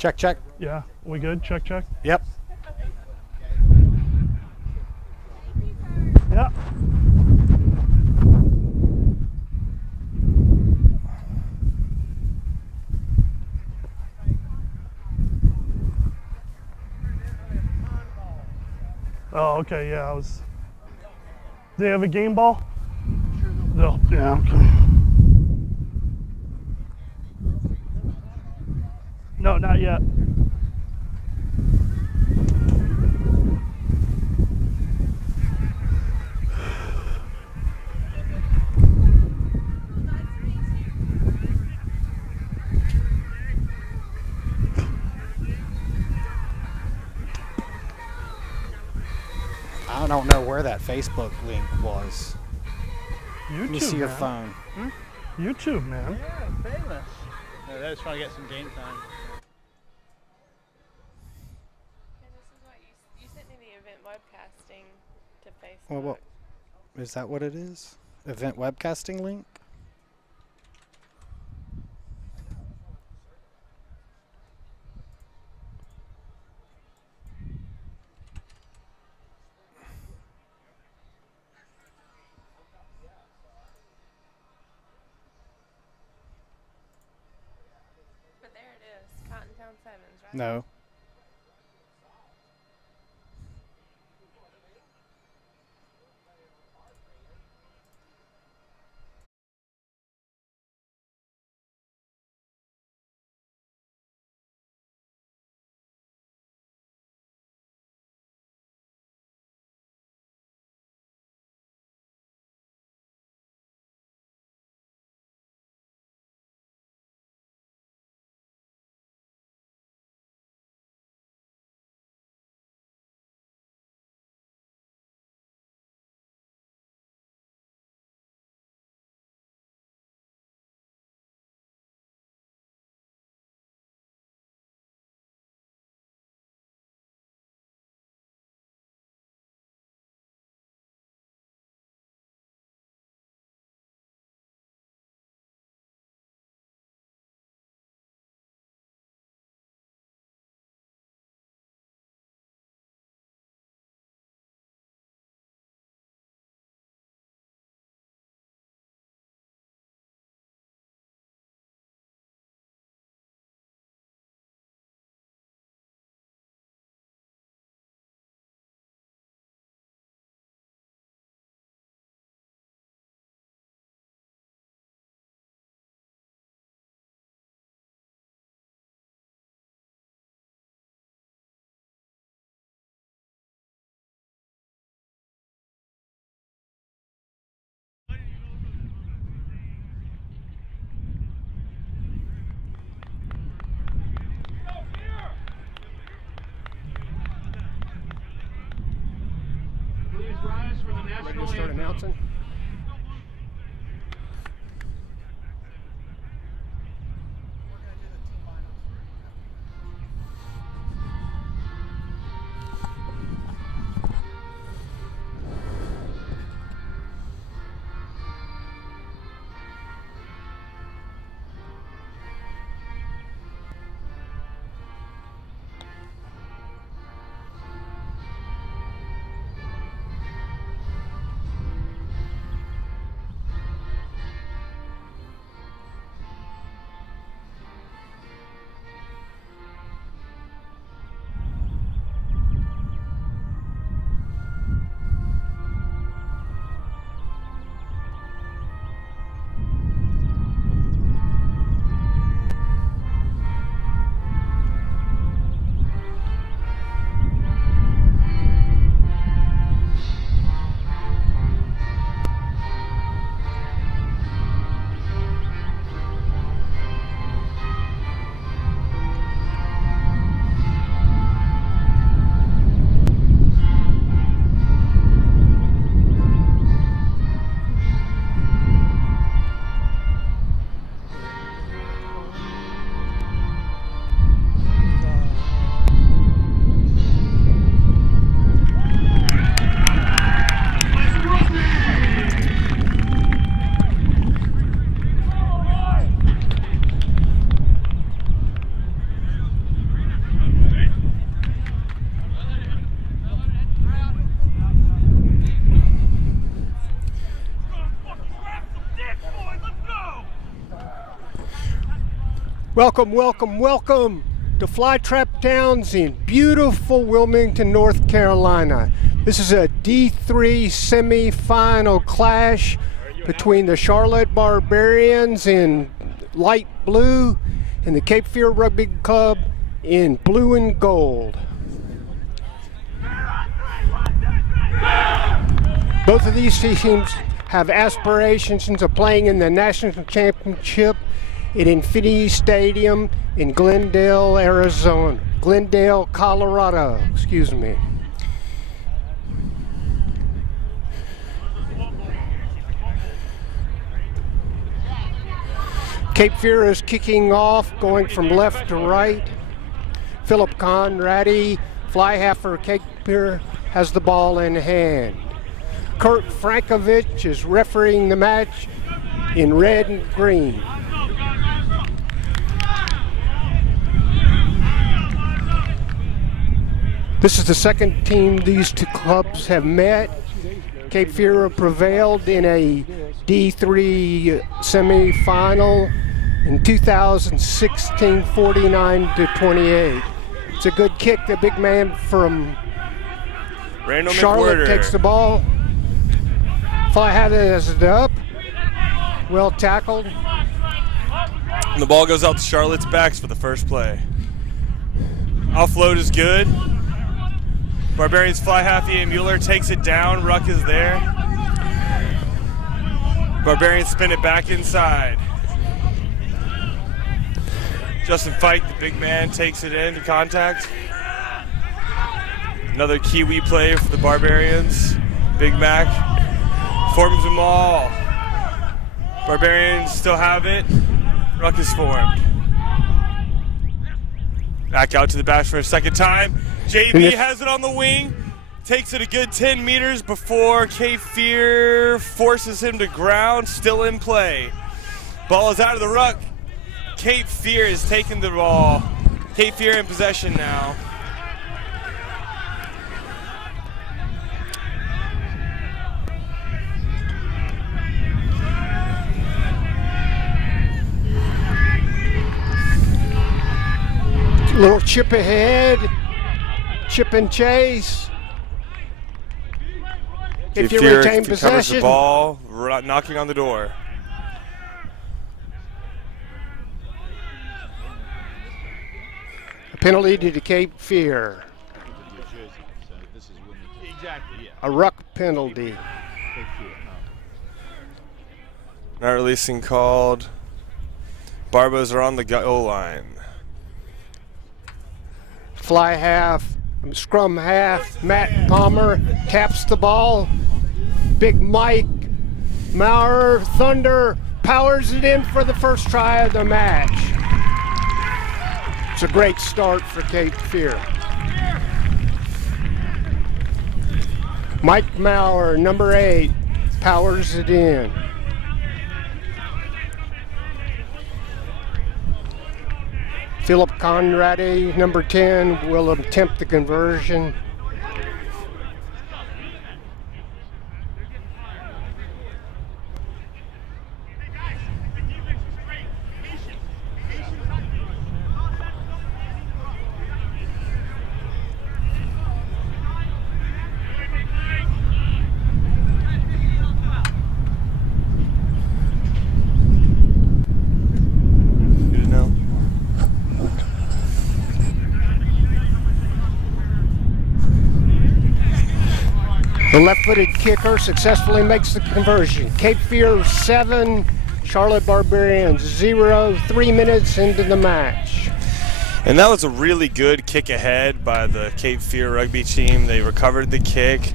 Check, check. Yeah, we good? Check, check. Yep. Yeah. Oh, okay, yeah, I was. Do they have a game ball? No. Yeah, okay. No, not yet. I don't know where that Facebook link was. YouTube, Let me see your man. phone. YouTube, man. Yeah, famous. No, they're just trying to get some game time. And this is what you sent me the event webcasting to Facebook. Well, what is that? What it is? Event webcasting link? But there it is, Cottontown Sevens, right? No. Ready to start announcing? Welcome, welcome, welcome to Flytrap Downs in beautiful Wilmington, North Carolina. This is a D3 semi-final clash between the Charlotte Barbarians in light blue and the Cape Fear Rugby Club in blue and gold. Both of these teams have aspirations of playing in the national championship at Infinity Stadium in Glendale, Colorado, excuse me. Cape Fear is kicking off, going from left to right. Philip Conradi, fly half for Cape Fear, has the ball in hand. Kurt Frankovich is refereeing the match in red and green. This is the second team these two clubs have met. Cape Fear prevailed in a D3 semi-final in 2016, 49-28. It's a good kick. The big man from Charlotte takes the ball. Fly has it up. Well tackled. And the ball goes out to Charlotte's backs for the first play. Offload is good. Barbarians fly half. Ian Mueller takes it down. Ruck is there. Barbarians spin it back inside. Justin Fike, the big man, takes it into contact. Another Kiwi play for the Barbarians. Big Mac forms them all. Barbarians still have it. Ruck is formed. Back out to the backs for a second time. JB has it on the wing. Takes it a good 10 meters before Cape Fear forces him to ground. Still in play. Ball is out of the ruck. Cape Fear is taking the ball. Cape Fear in possession now. Little chip ahead, chip and chase. If you retain possession, covers the ball, knocking on the door. A penalty to the Cape Fear. A ruck penalty. Not releasing called. Barbos are on the goal line. Fly half, scrum half, Matt Palmer taps the ball. Big Mike Maurer, Thunder, powers it in for the first try of the match. It's a great start for Cape Fear. Mike Maurer, number 8, powers it in. Philip Conradi, number 10, will attempt the conversion. The left-footed kicker successfully makes the conversion. Cape Fear 7, Charlotte Barbarians 0, 3 minutes into the match. And that was a really good kick ahead by the Cape Fear rugby team. They recovered the kick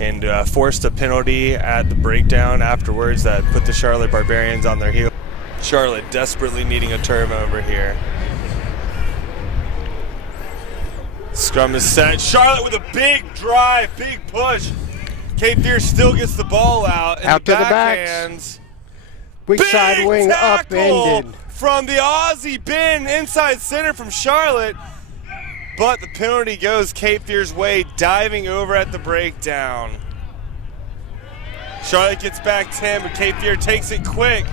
and forced a penalty at the breakdown afterwards that put the Charlotte Barbarians on their heel. Charlotte desperately needing a turnover here. Scrum is set. Charlotte with a big drive, big push. Cape Fear still gets the ball out. Out to the backs. Weak side wing upended. From the Aussie bin inside center from Charlotte. But the penalty goes Cape Fear's way, diving over at the breakdown. Charlotte gets back 10, but Cape Fear takes it quick.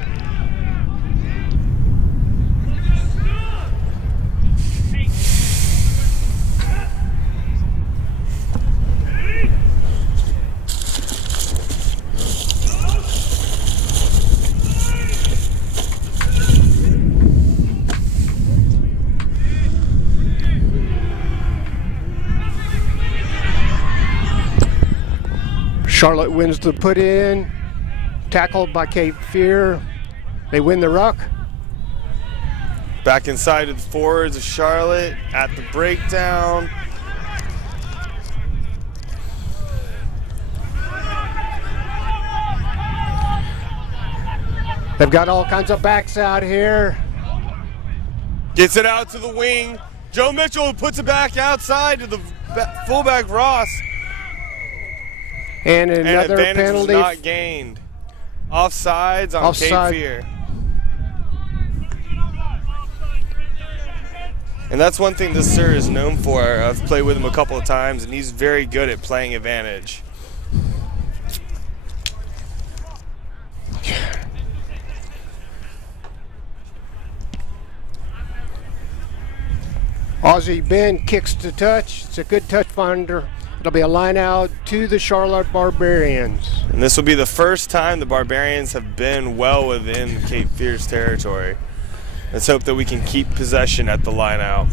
Charlotte wins the put in, tackled by Cape Fear. They win the ruck. Back inside to the forwards of Charlotte at the breakdown. They've got all kinds of backs out here. Gets it out to the wing. Joe Mitchell puts it back outside to the fullback Ross. And another advantage penalty. Was not gained. Offsides on Cape Fear. And that's one thing this sir is known for. I've played with him a couple of times, and he's very good at playing advantage. Aussie Ben kicks to touch. It's a good touch finder. It'll be a line out to the Charlotte Barbarians. And this will be the first time the Barbarians have been well within Cape Fear's territory. Let's hope that we can keep possession at the line out.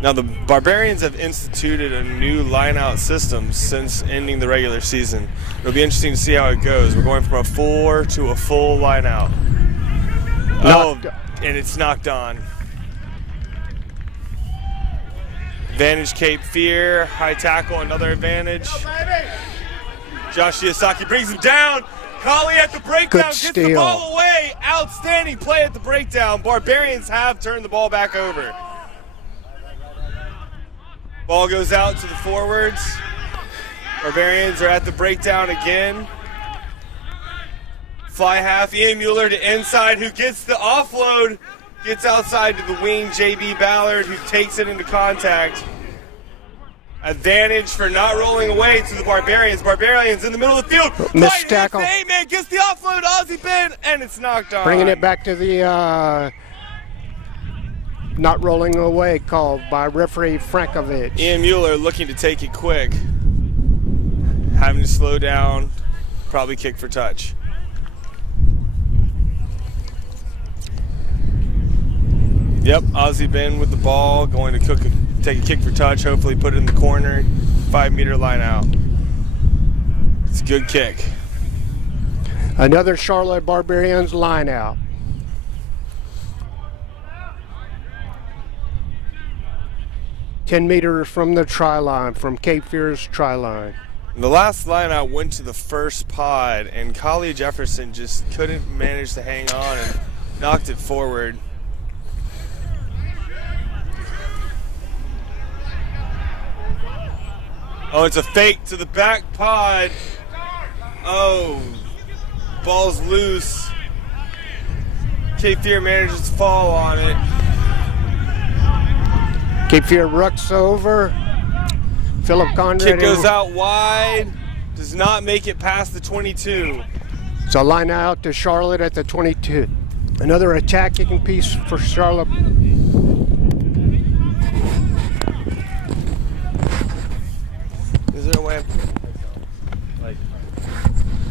Now the Barbarians have instituted a new line-out system since ending the regular season. It'll be interesting to see how it goes. We're going from a 4 to a full line-out. Oh, and it's knocked on. Advantage Cape Fear, high tackle, another advantage. Josh Shiosaki brings him down. Collie at the breakdown, gets the ball away. Outstanding play at the breakdown. Barbarians have turned the ball back over. Ball goes out to the forwards. Barbarians are at the breakdown again. Fly half, Ian Mueller to inside, who gets the offload. Gets outside to the wing, JB Ballard, who takes it into contact. Advantage for not rolling away to the Barbarians. Barbarians in the middle of the field. Missed tackle. Man gets the offload, Aussie Ben, and it's knocked on. Bringing it back to the not rolling away call by referee Frankovich. Ian Mueller looking to take it quick. Having to slow down, probably kick for touch. Yep, Aussie Ben with the ball, going to take a kick for touch, hopefully put it in the corner, 5-meter line out. It's a good kick. Another Charlotte Barbarians line out. "10 meters from the try line, from Cape Fear's try line." The last line out went to the first pod, and Collie Jefferson just couldn't manage to hang on and knocked it forward. Oh, it's a fake to the back pod. Oh, ball's loose. Cape Fear manages to fall on it. Cape Fear rucks over. Philip Conrad. Kick goes out wide. Does not make it past the 22. It's a line out to Charlotte at the 22. Another attacking piece for Charlotte. Is there a way? Like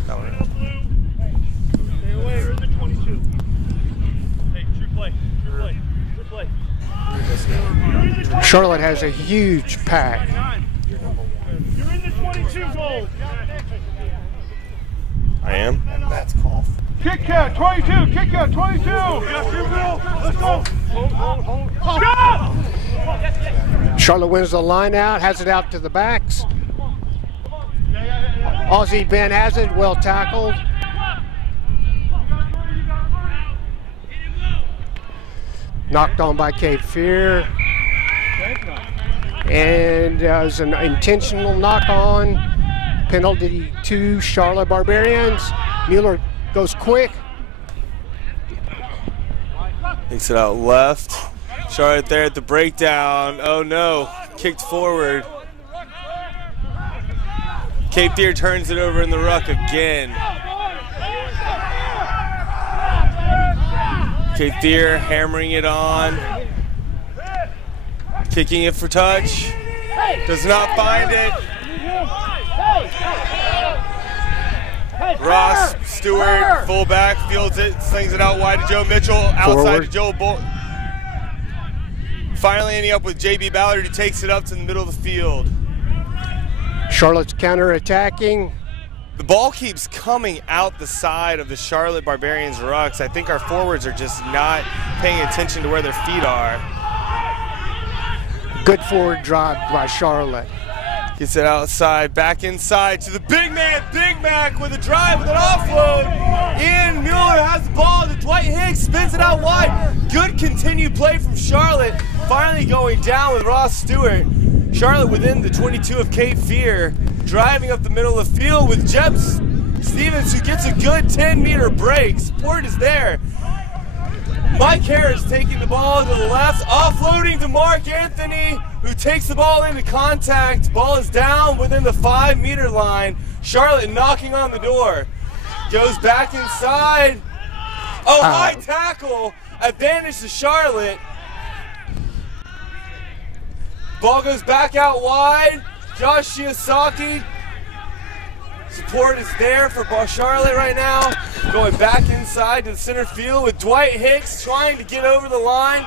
that one. Stay away, you're in the 22. Hey, true play, true play, true play. Charlotte has a huge pack. You're in the 22 goal. I am. And that's called. Kick cat, 22, kick cat, 22. Let's go. Hold. Go! Charlotte wins the line out, has it out to the backs. Aussie Ben has it, well tackled. Knocked on by Cape Fear. And it was an intentional knock on. Penalty to Charlotte Barbarians. Mueller goes quick. Takes it out left. Charlotte there at the breakdown. Oh no, kicked forward. Cape Fear turns it over in the ruck again. Cape Fear hammering it on. Kicking it for touch. Does not find it. Ross Stewart, fullback, fields it, slings it out wide to Joe Mitchell, outside Forward. to Joel Bolt. Finally ending up with JB Ballard, who takes it up to the middle of the field. Charlotte's counter-attacking. The ball keeps coming out the side of the Charlotte Barbarians rucks. I think our forwards are just not paying attention to where their feet are. Good forward drive by Charlotte. Gets it outside, back inside to the big man, Big Mac with a drive with an offload. Ian Mueller has the ball to Dwight Hicks, spins it out wide. Good continued play from Charlotte. Finally going down with Ross Stewart. Charlotte within the 22 of Cape Fear, driving up the middle of the field with Jeb Stevens, who gets a good 10-meter break. Support is there. Mike Harris taking the ball to the left, offloading to Mark Anthony, who takes the ball into contact. Ball is down within the 5-meter line. Charlotte knocking on the door. Goes back inside. Oh, high tackle. Advantage to Charlotte. Ball goes back out wide. Josh Shiosaki. Support is there for Charlotte right now. Going back inside to the center field with Dwight Hicks trying to get over the line.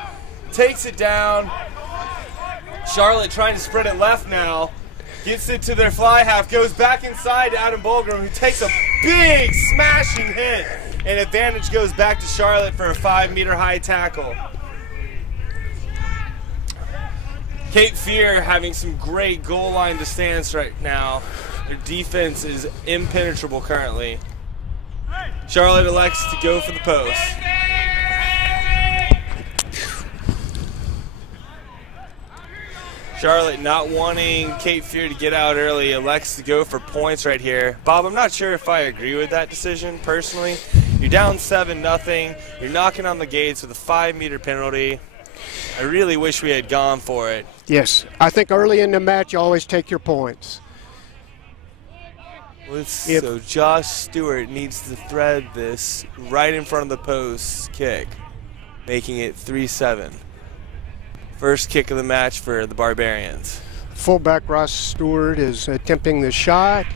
Takes it down. Charlotte trying to spread it left now. Gets it to their fly half. Goes back inside to Adam Bulgram, who takes a big smashing hit. And advantage goes back to Charlotte for a 5-meter high tackle. Cape Fear having some great goal line to stance right now. Their defense is impenetrable currently. Charlotte elects to go for the post. Charlotte not wanting Cape Fear to get out early, elects to go for points right here. Bob, I'm not sure if I agree with that decision personally. You're down 7-0. You're knocking on the gates with a 5-meter penalty. I really wish we had gone for it. Yes, I think early in the match you always take your points. So Josh Stewart needs to thread this right in front of the post kick, making it 3-7. First kick of the match for the Barbarians. Fullback Ross Stewart is attempting the shot.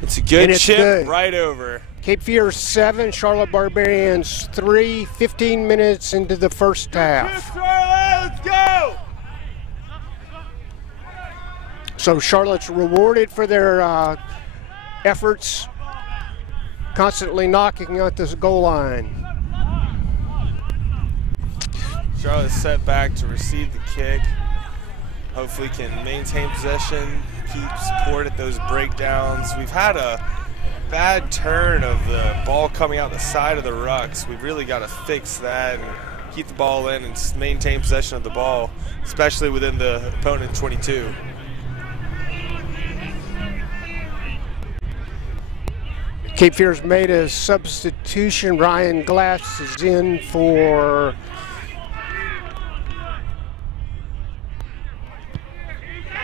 It's a good chip right over. Cape Fear 7, Charlotte Barbarians 3, 15 minutes into the first half. Let's go! So Charlotte's rewarded for their efforts, constantly knocking at this goal line. Charlotte's set back to receive the kick. Hopefully can maintain possession, keep support at those breakdowns. We've had a bad turn of the ball coming out the side of the rucks. We've really got to fix that and keep the ball in and maintain possession of the ball, especially within the opponent 22. Cape Fear's made a substitution. Ryan Glass is in for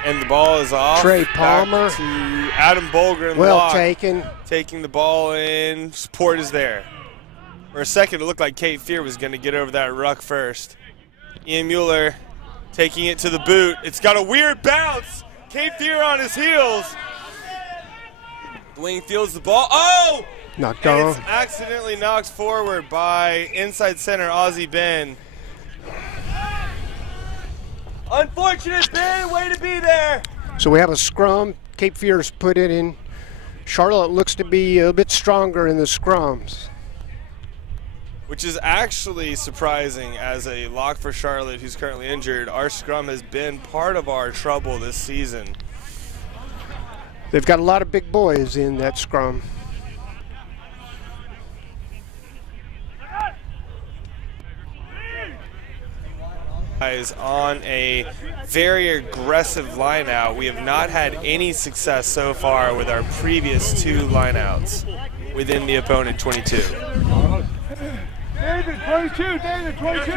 and the ball is off. Trey Palmer. Back to Adam Bulgren. Well taken. Taking the ball in. Support is there. For a second, it looked like Cape Fear was going to get over that ruck first. Ian Mueller taking it to the boot. It's got a weird bounce. Cape Fear on his heels. The wing fields the ball. Oh! Knocked and off. It's accidentally knocked forward by inside center Ozzie Ben. Unfortunate, Ben. Way to be there. So we have a scrum. Cape Fear's put it in. Charlotte looks to be a bit stronger in the scrums. Which is actually surprising as a lock for Charlotte, who's currently injured. Our scrum has been part of our trouble this season. They've got a lot of big boys in that scrum. Is on a very aggressive line out. We have not had any success so far with our previous 2 lineouts within the opponent 22. David, 22, David, 22.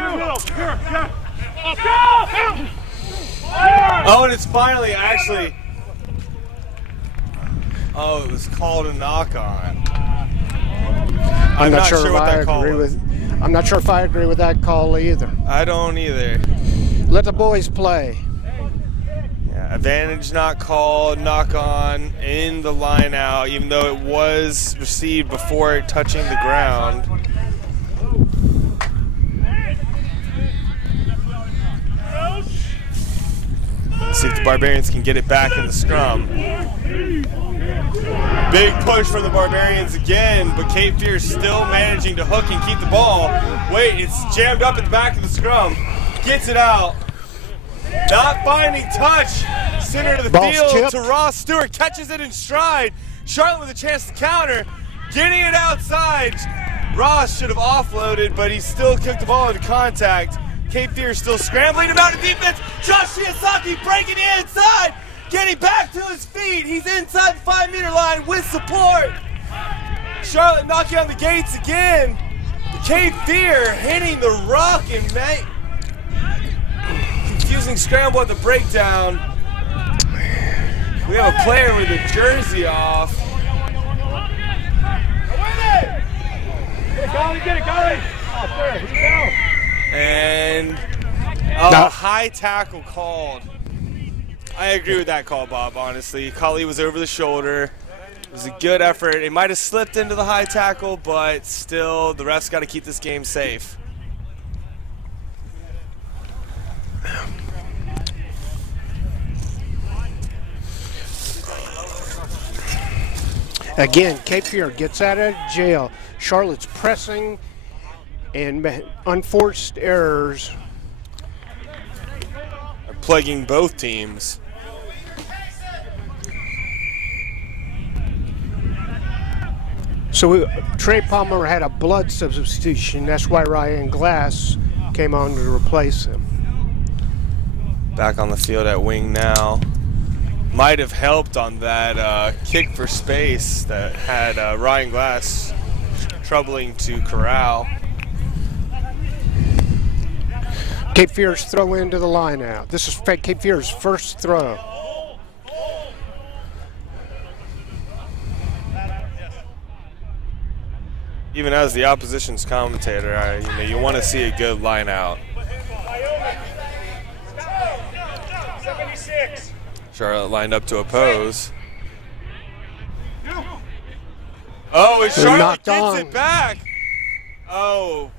Oh, and it's finally actually, oh, it was called a knock-on. I'm not sure what that call was. I'm not sure if I agree with that call either. I don't either. Let the boys play. Yeah, advantage not called, knock on in the line out, even though it was received before it touching the ground. See if the Barbarians can get it back in the scrum. Big push from the Barbarians again, but Cape Fear is still managing to hook and keep the ball. Wait, it's jammed up at the back of the scrum. Gets it out. Not finding touch. Center to the field to Ross Stewart. Catches it in stride. Charlotte with a chance to counter. Getting it outside. Ross should have offloaded, but he still kicked the ball into contact. Cape Fear still scrambling about the defense. Josh Shiosaki breaking the inside. Getting back to his feet. He's inside the 5-meter line with support. Charlotte knocking on the gates again. Cape Fear hitting the rock and confusing scramble at the breakdown. We have a player with a jersey off. Get it, Golly. Oh, there, he's down. And a high tackle called. I agree with that call, Bob, honestly. Kali was over the shoulder. It was a good effort. It might have slipped into the high tackle, but still, the refs got to keep this game safe. Again, Cape Fear gets out of jail. Charlotte's pressing and unforced errors Are plaguing both teams. So Trey Palmer had a blood substitution. That's why Ryan Glass came on to replace him. Back on the field at wing now. Might have helped on that kick for space that had Ryan Glass troubling to corral. Cape Fear's throw into the line out. This is Cape Fear's first throw. Even as the opposition's commentator, you want to see a good line out. 76. Charlotte lined up to oppose. Oh, and Charlotte gets it back. Oh.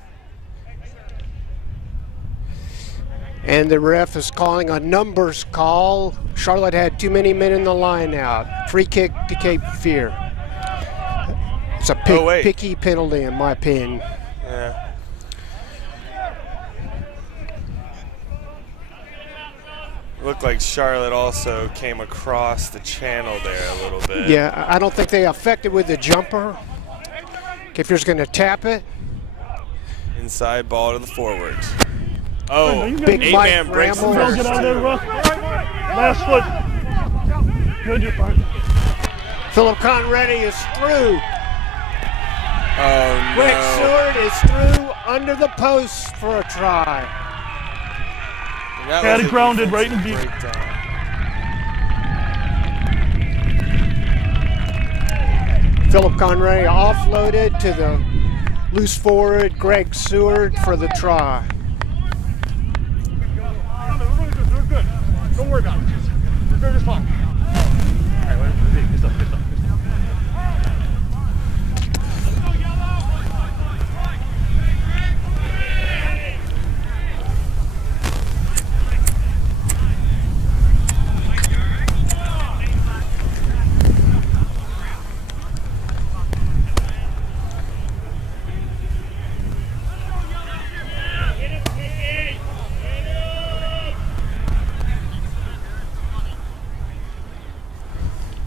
And the ref is calling a numbers call. Charlotte had too many men in the line out. Free kick to Cape Fear. It's a picky penalty in my opinion. Yeah. Looked like Charlotte also came across the channel there a little bit. Yeah, I don't think they affected with the jumper. Cape Fear's going to tap it. Inside ball to the forwards. Oh, big eight-man breaks the first. Get out there, Russ. Last foot. Good, you're fine. Philip Conradi is through. Oh, no. Greg Seward is through under the post for a try. Had it grounded right in deep. Philip Conradi offloaded to the loose forward, Greg Seward for the try. We're good. Don't worry about it. We're good, it's fine. All right, good stuff, good stuff.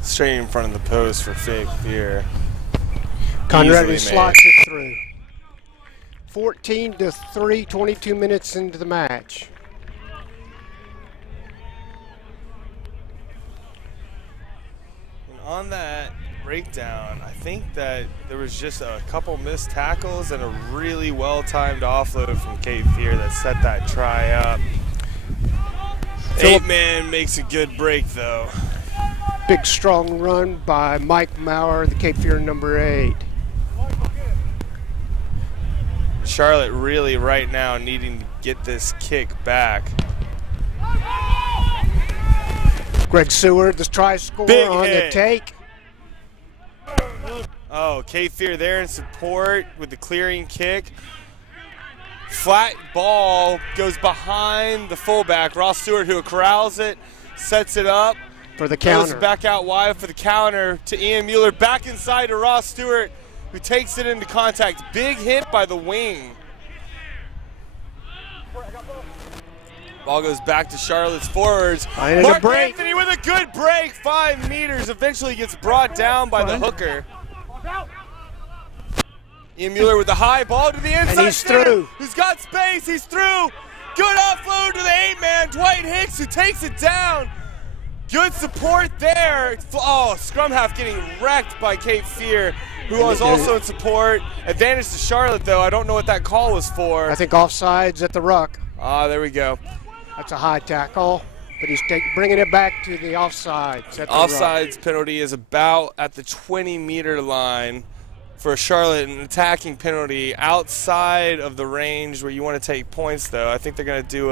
Straight in front of the post for Cape Fear. Conradi slots it through. 14-3, 22 minutes into the match. And on that breakdown, I think that there was just a couple missed tackles and a really well-timed offload from Cape Fear that set that try up. Eight-man makes a good break, though. Big strong run by Mike Maurer, the Cape Fear number 8. Charlotte really right now needing to get this kick back. Greg Seward, the try scorer on the take. Oh, Cape Fear there in support with the clearing kick. Flat ball goes behind the fullback, Ross Stewart, who corrals it. sets it up. For the counter. Goes back out wide for the counter to Ian Mueller. Back inside to Ross Stewart, who takes it into contact. Big hit by the wing. Ball goes back to Charlotte's forwards. Mark Anthony with a good break. 5 meters. Eventually gets brought down by the hooker. Ian Mueller with the high ball to the inside. And he's through. He's got space. He's through. Good offload to the 8-man, Dwight Hicks, who takes it down. Good support there. Oh, scrum half getting wrecked by Cape Fear, who was also in support. Advantage to Charlotte, though. I don't know what that call was for. I think offsides at the ruck. Ah, there we go. That's a high tackle, but he's bringing it back to the offsides at the Offsides penalty is about at the 20-meter line for Charlotte. An attacking penalty outside of the range where you want to take points, though. I think they're going to do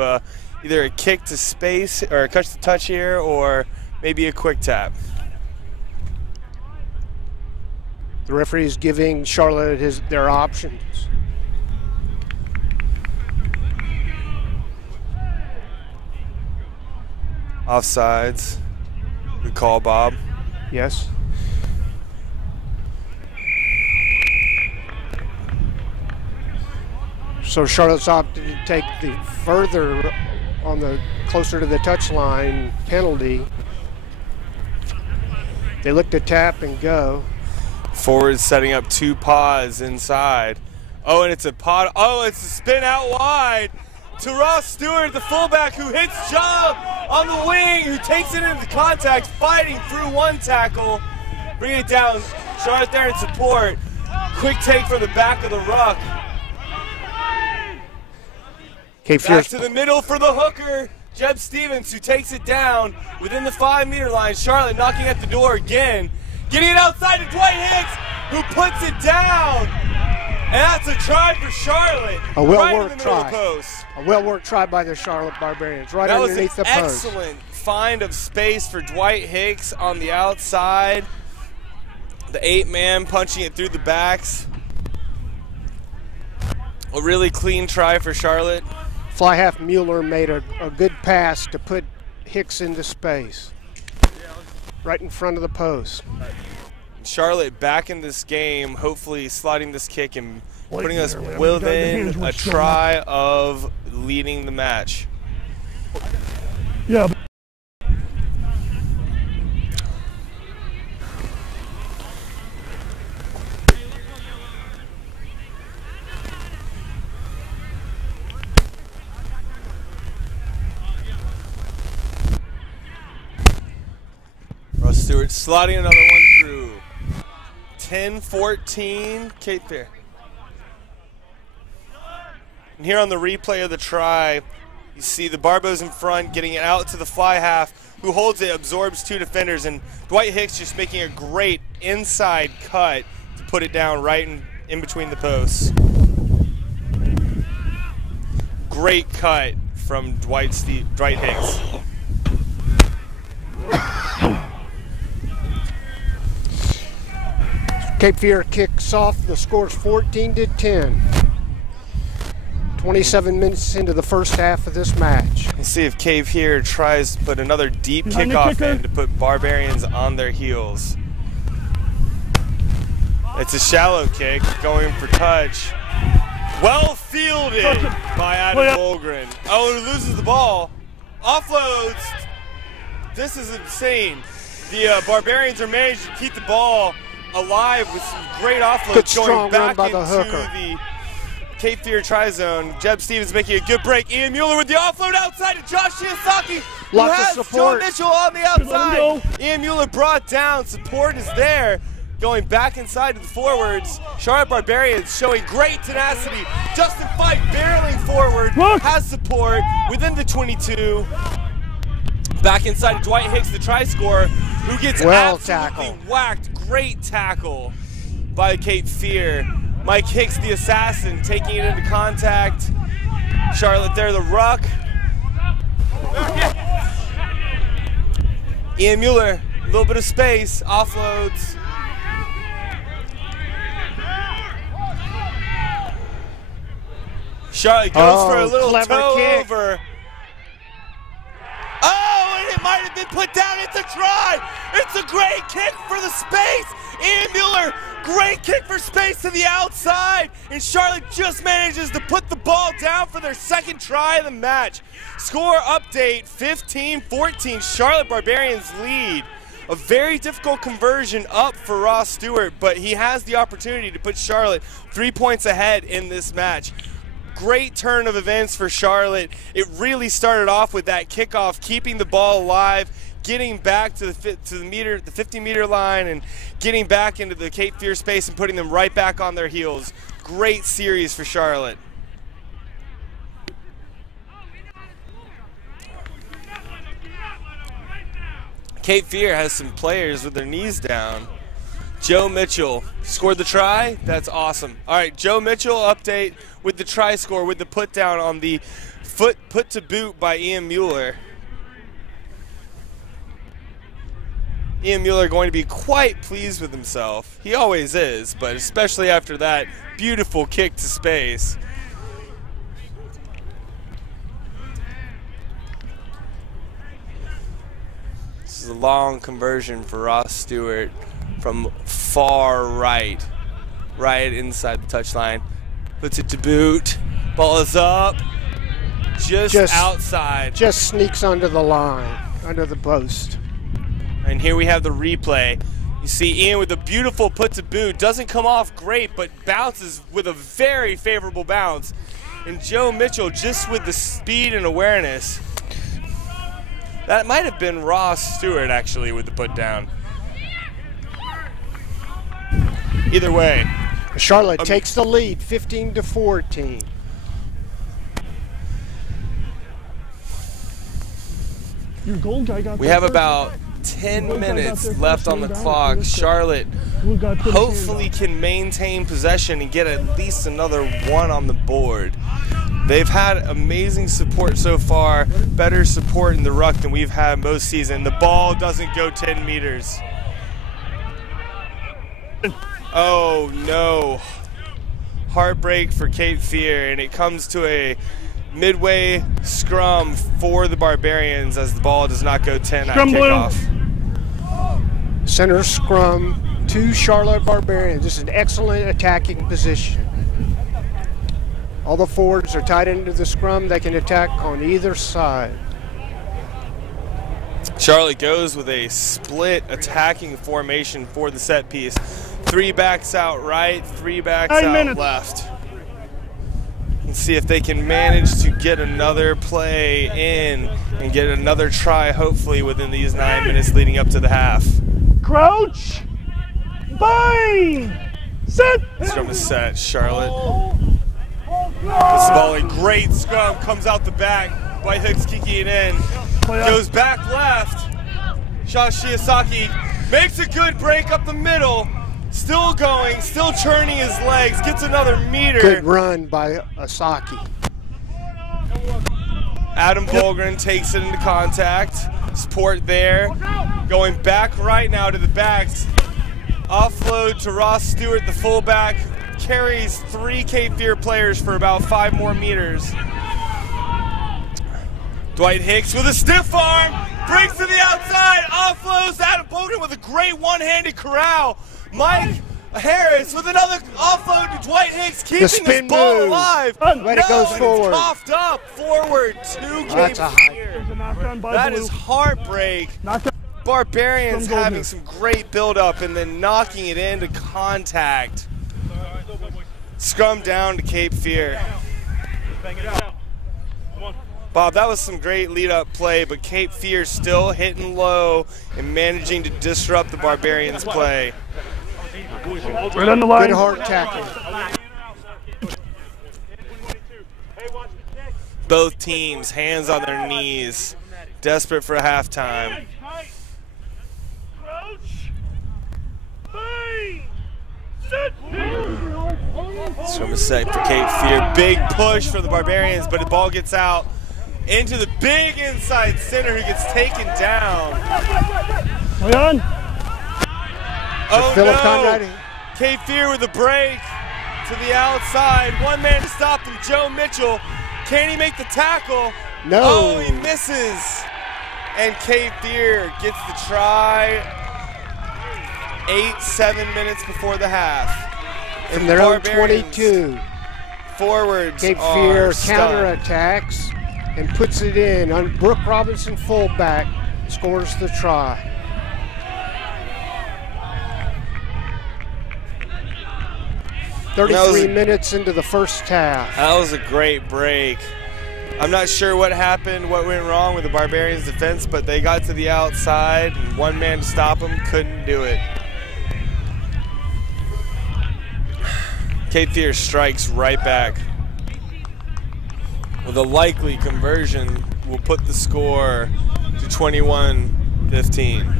either a kick to space or a catch to touch here, or maybe a quick tap. The referee is giving Charlotte their options. Offsides. Good call, Bob. Yes. So Charlotte's opted to take the further on the closer to the touchline penalty. They look to tap and go. Forward setting up 2 paws inside. Oh, and it's a pod. Oh, it's a spin out wide to Ross Stewart, the fullback, who hits Job on the wing, who takes it into contact, fighting through 1 tackle. Bringing it down. Charlotte there in support. Quick take from the back of the ruck. Back to the middle for the hooker, Jeb Stevens, who takes it down within the 5-meter line. Charlotte knocking at the door again. Getting it outside to Dwight Hicks, who puts it down. And that's a try for Charlotte. A well-worked right try. Post. A well-worked try by the Charlotte Barbarians, right that underneath the post. That was an excellent find of space for Dwight Hicks on the outside. The 8-man punching it through the backs. A really clean try for Charlotte. Fly half Mueller made a good pass to put Hicks into space. Right in front of the post. Charlotte back in this game, hopefully sliding this kick and putting us within a try of leading the match. Yeah. Ross Stewart sliding another one through. 10-14 Cape Fear. And here on the replay of the try, you see the Barbos in front getting it out to the fly half, who holds it, absorbs 2 defenders, and Dwight Hicks just making a great inside cut to put it down right in between the posts. Great cut from Dwight Hicks. Cape Fear kicks off. The score's 14-10. 27 minutes into the first half of this match. We'll see if Cape Fear tries to put another deep kickoff in to put Barbarians on their heels. It's a shallow kick going for touch. Well fielded by Adam Bolgren. Oh, he loses the ball. Offloads. This is insane. The Barbarians are managed to keep the ball alive with some great offloads going back into the Cape Fear tri-zone. Jeb Stevens making a good break. Ian Mueller with the offload outside to Josh Shiosaki, who has Joe Mitchell on the outside. Ian Mueller brought down. Support is there. Going back inside to the forwards. Charlotte Barbarians showing great tenacity. Justin Fife barreling forward. Has support within the 22. Back inside to Dwight Hicks, the try scorer, who gets absolutely whacked. Great tackle by Cape Fear. Mike Hicks, the assassin, taking it into contact. Charlotte there, the ruck. Ian Mueller, a little bit of space, offloads. Charlotte goes for a little toe over. Oh, and it might have been put down. It's a try. It's a great kick for the space. Ian Mueller, great kick for space to the outside. And Charlotte just manages to put the ball down for their second try of the match. Score update, 15-14. Charlotte Barbarians lead. A very difficult conversion up for Ross Stewart, but he has the opportunity to put Charlotte 3 points ahead in this match. Great turn of events for Charlotte. It really started off with that kickoff, keeping the ball alive, getting back to the 50-meter line, and getting back into the Cape Fear space and putting them right back on their heels. Great series for Charlotte. Cape Fear has some players with their knees down. Joe Mitchell scored the try. That's awesome. All right, Joe Mitchell update with the try score with the put down on the put to boot by Ian Mueller. Ian Mueller going to be quite pleased with himself. He always is, but especially after that beautiful kick to space. This is a long conversion for Ross Stewart from far right inside the touchline. Puts it to boot. Ball is up. Just outside. Just sneaks under the line, under the post. And here we have the replay. You see Ian with a beautiful put to boot. Doesn't come off great, but bounces with a very favorable bounce. And Joe Mitchell just with the speed and awareness. That might have been Ross Stewart actually with the put down. Either way. Charlotte takes the lead, 15-14. Your gold guy got We have about 10 minutes left on the clock. Charlotte hopefully can maintain possession and get at least another one on the board. They've had amazing support so far, better support in the ruck than we've had most season. The ball doesn't go 10 meters. Oh no. Heartbreak for Cape Fear, and it comes to a midway scrum for the Barbarians as the ball does not go 10 at kickoff. Center scrum to Charlotte Barbarians. This is an excellent attacking position. All the forwards are tied into the scrum. They can attack on either side. Charlotte goes with a split attacking formation for the set piece. 3 backs out right, 3 backs out left. And see if they can manage to get another play in and get another try, hopefully, within these 9 minutes leading up to the half. Crouch! Bind! Set! Scrum is set, Charlotte. This ball, a great scrum, comes out the back. White Hooks kicking it in. Goes back left. Josh Shiosaki makes a good break up the middle. Still going, still churning his legs. Gets another meter. Good run by Asaki. Adam Volgren takes it into contact. Support there. Going back right now to the backs. Offload to Ross Stewart, the fullback. Carries 3 Cape Fear players for about 5 more meters. Dwight Hicks with a stiff arm, breaks to the outside, offloads Adam Bogdan with a great one-handed corral. Mike Harris with another offload to Dwight Hicks, keeping this ball alive. When it goes forward. It's coughed up forward to Cape Fear. That is heartbreak. Barbarians having some great build-up and then knocking it into contact. Scrum down to Cape Fear. Bob, that was some great lead-up play, but Cape Fear still hitting low and managing to disrupt the Barbarians' play. Right on the line. Good hard tackle. Both teams, hands on their knees, desperate for halftime. Scrum is set for Cape Fear. Big push for the Barbarians, but the ball gets out into the big inside center who gets taken down. Oh no! Cape Fear with a break to the outside. One man to stop him, Joe Mitchell. Can he make the tackle? No. Oh, he misses. And Cape Fear gets the try 7 minutes before the half. From their own 22. Forwards Cape are Fear stunned. counterattacks and puts it in. Brooke Robinson, fullback, scores the try. "33 minutes into the first half." That was a great break. I'm not sure what happened, what went wrong with the Barbarians' defense, but they got to the outside, and one man to stop them couldn't do it. Cape Fear strikes right back with a likely conversion will put the score to 21-15.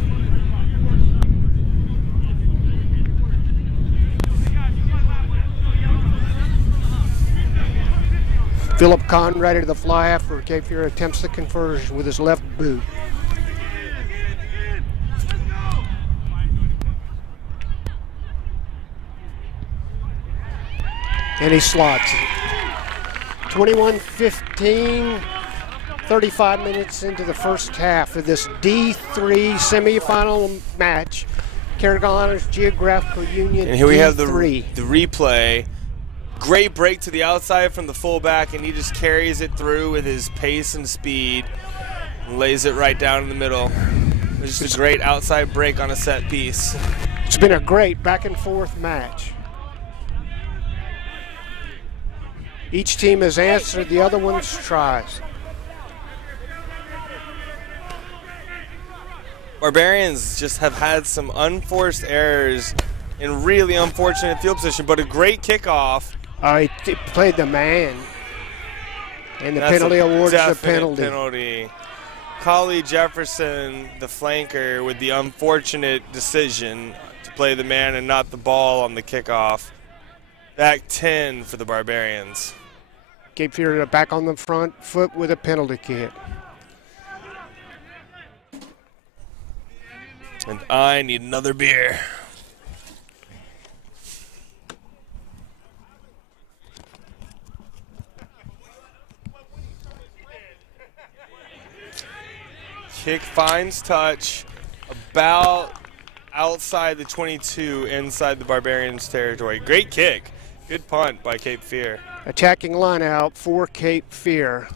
Philip Kahn ready to the fly after Cape Fear attempts the conversion with his left boot. And he slots it. 21-15, 35 minutes into the first half of this D3 semifinal match. Carolinas Geographical Union. And here we have the D3. replay. Great break to the outside from the fullback, and he just carries it through with his pace and speed and lays it right down in the middle. It's just a great outside break on a set piece. It's been a great back and forth match. Each team has answered the other one's tries. Barbarians just have had some unforced errors in really unfortunate field position, but a great kickoff. He played the man, and the That's penalty awards the definite penalty. Collie Jefferson, the flanker, with the unfortunate decision to play the man and not the ball on the kickoff. Back 10 for the Barbarians. Cape Fear back on the front foot with a penalty kick. And I need another beer. Kick finds touch about outside the 22, inside the Barbarians' territory. Great kick. Good punt by Cape Fear. Attacking line out for Cape Fear.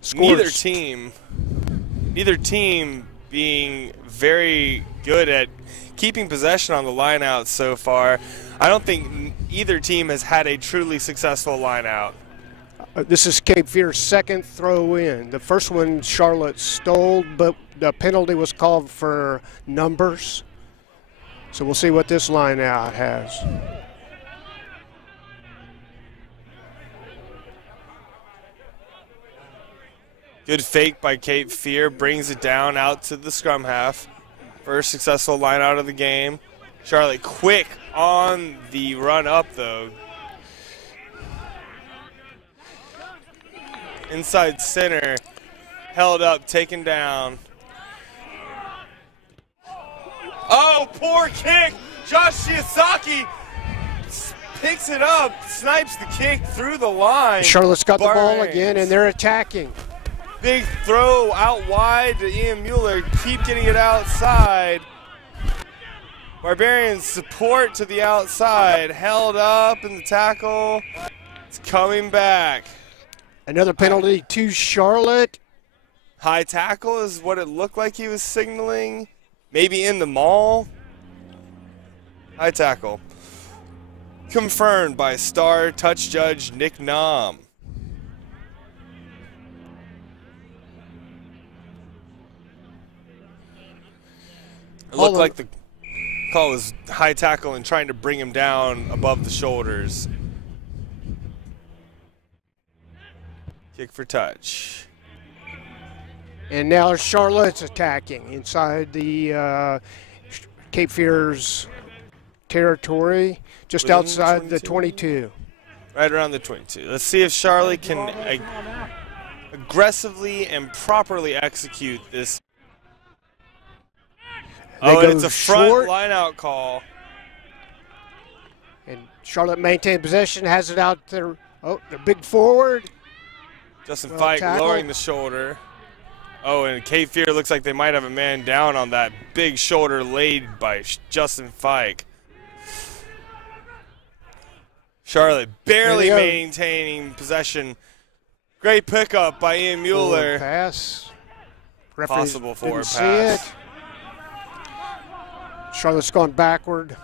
Scores. Neither team being very good at keeping possession on the line out so far. I don't think either team has had a truly successful line out. This is Cape Fear's second throw in. The first one Charlotte stole, but the penalty was called for numbers. So we'll see what this line out has. Good fake by Cape Fear, brings it down out to the scrum half. First successful line out of the game. Charlotte quick on the run up though. Inside center, held up, taken down. Oh, poor kick. Josh Shiosaki picks it up, snipes the kick through the line. Charlotte's got the ball again, and they're attacking. Big throw out wide to Ian Mueller. Keep getting it outside. Barbarians support to the outside. Held up in the tackle. It's coming back. Another penalty to Charlotte. High tackle is what it looked like he was signaling. Maybe in the mall. High tackle. Confirmed by star touch judge Nick Nam. It looked like the call was high tackle and trying to bring him down above the shoulders. Kick for touch. And now Charlotte's attacking inside the Cape Fear's territory, just Within outside the 22. Right around the 22. Let's see if Charlotte can aggressively and properly execute this. Oh, and it's a front line-out call. And Charlotte maintained possession, has it out there. Oh, the big forward. Justin Fike lowering the shoulder. Oh, and Cape Fear looks like they might have a man down on that big shoulder laid by Justin Fike. Charlotte barely maintaining possession. Great pickup by Ian Mueller. Forward pass. Possible forward See pass. it. Charlotte's gone backward.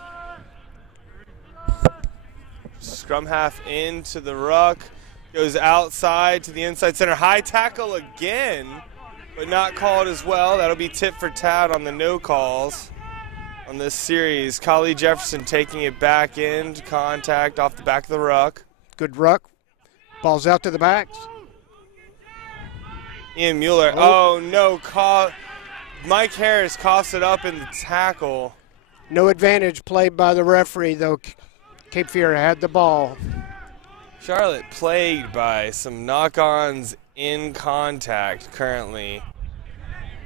Scrum half into the ruck. Goes outside to the inside center. High tackle again, but not called as well. That'll be tit for tat on the no calls on this series. Collie Jefferson taking it back into contact off the back of the ruck. Good ruck. Ball's out to the backs. Ian Mueller. Oh no, Mike Harris coughs it up in the tackle. No advantage played by the referee, though. Cape Fear had the ball. Charlotte plagued by some knock-ons in contact currently.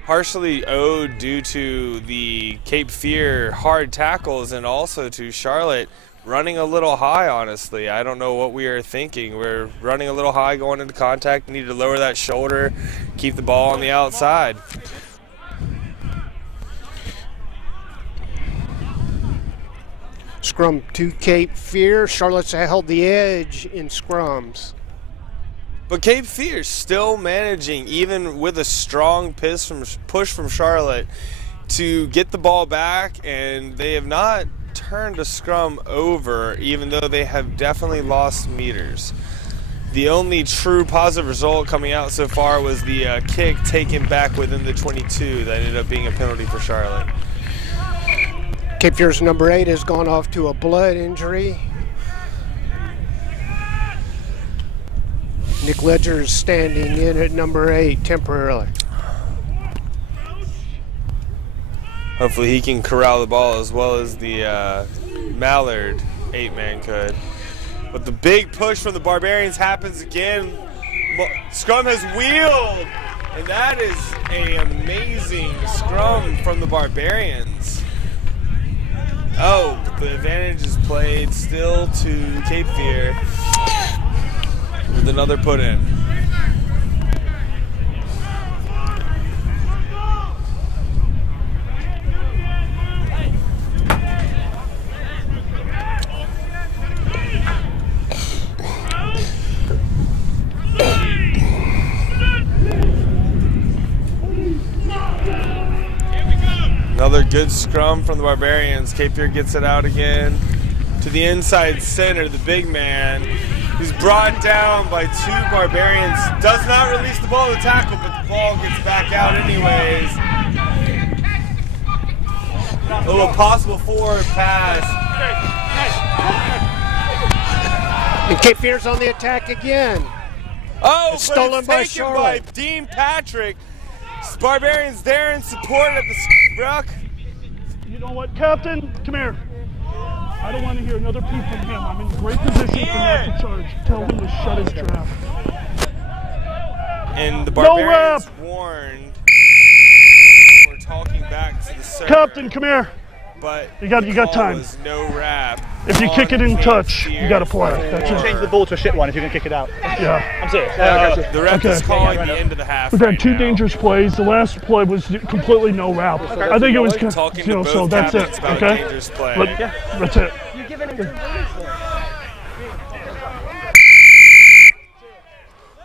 Partially owed due to the Cape Fear hard tackles and also to Charlotte running a little high, honestly. I don't know what we are thinking. We're running a little high going into contact. Need to lower that shoulder, keep the ball on the outside. Scrum to Cape Fear. Charlotte's held the edge in scrums. But Cape Fear still managing, even with a strong push from Charlotte, to get the ball back, and they have not turned a scrum over, even though they have definitely lost meters. The only true positive result coming out so far was the kick taken back within the 22 that ended up being a penalty for Charlotte. Cape Fear's number 8 has gone off to a blood injury. Nick Ledger is standing in at number 8 temporarily. Hopefully he can corral the ball as well as the Mallard 8-man could. But the big push from the Barbarians happens again. Scrum has wheeled, and that is an amazing scrum from the Barbarians. Oh, the advantage is played still to Cape Fear with another put in. Another good scrum from the Barbarians. Cape Fear gets it out again to the inside center. The big man, who's brought down by 2 Barbarians, does not release the ball to tackle, but the ball gets back out anyways. A little possible forward pass. And Cape Fear's on the attack again. Oh, it's stolen by taken Charlotte. by Dean Patrick. Barbarians there in support of the ruck. You know what, Captain? Come here. I don't want to hear another peep from him. I'm in great position for not to charge. Tell him to shut his trap. And the Barbarians warned. We're talking back to the server. Captain, come here. But you got time. Was no wrap. If you kick it in touch, you got to play. That's it. Change the ball to a shit one if you can kick it out. Yeah. I'm serious. The ref is calling the end of the half. We've had 2 dangerous plays. The last play was completely no wrap. I think it was, talking to both so that's it. about Okay. Dangerous play. But that's it.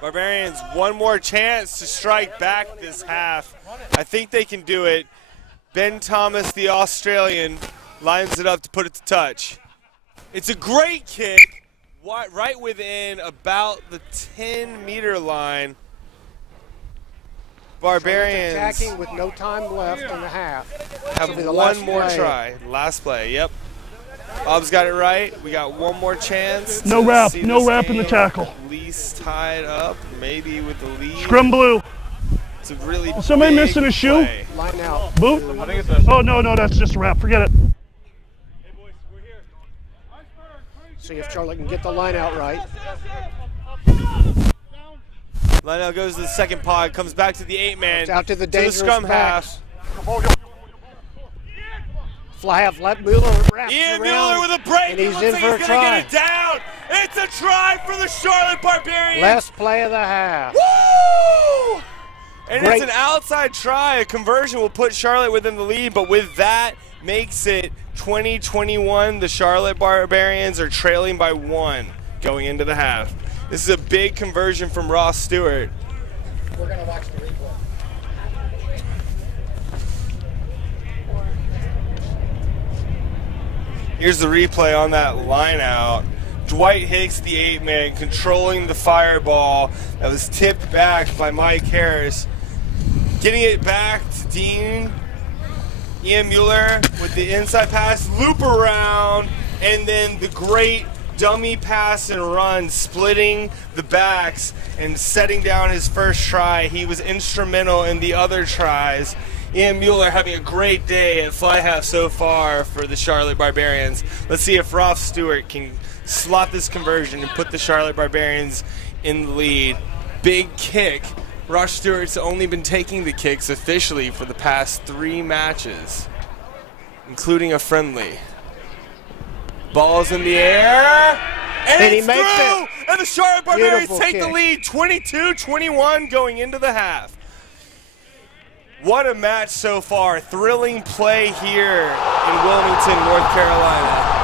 Barbarians, one more chance to strike back this half. I think they can do it. Ben Thomas, the Australian, lines it up to put it to touch. It's a great kick, right within about the 10-meter line. Barbarians attacking with no time left in the half. have one more try. Last play, yep. Bob's got it right. We got one more chance. No wrap in the tackle. At least tied up, maybe with the lead. Scrum blue. It's a really Is somebody big missing a shoe? play. Line out. Boot? Oh, no, that's just a wrap. Forget it. See if Charlotte can get the line out right. Line out goes to the second pod, comes back to the 8-man. It's out to the dangerous scrum backs. half. Fly half left. Mueller wraps Ian around, Mueller with a break. and he's Looks in like for a he's try. gonna get it down. It's a try for the Charlotte Barbarians. Last play of the half. Woo! And Great. it's an outside try. A conversion will put Charlotte within the lead, but with that makes it 20-21. The Charlotte Barbarians are trailing by 1 going into the half. This is a big conversion from Ross Stewart. We're going to watch the replay. Here's the replay on that line out. Dwight Hicks, the 8-man, controlling the fireball that was tipped back by Mike Harris. Getting it back to Dean. Ian Mueller with the inside pass, loop around, and then the great dummy pass and run, splitting the backs and setting down his first try. He was instrumental in the other tries. Ian Mueller having a great day at fly half so far for the Charlotte Barbarians. Let's see if Ross Stewart can slot this conversion and put the Charlotte Barbarians in the lead. Big kick. Ross Stewart's only been taking the kicks officially for the past 3 matches, including a friendly. Ball's in the air, and he it's makes through! it. And the Charlotte Barbarians Beautiful take the kick. lead, 22-21 going into the half. What a match so far. Thrilling play here in Wilmington, North Carolina.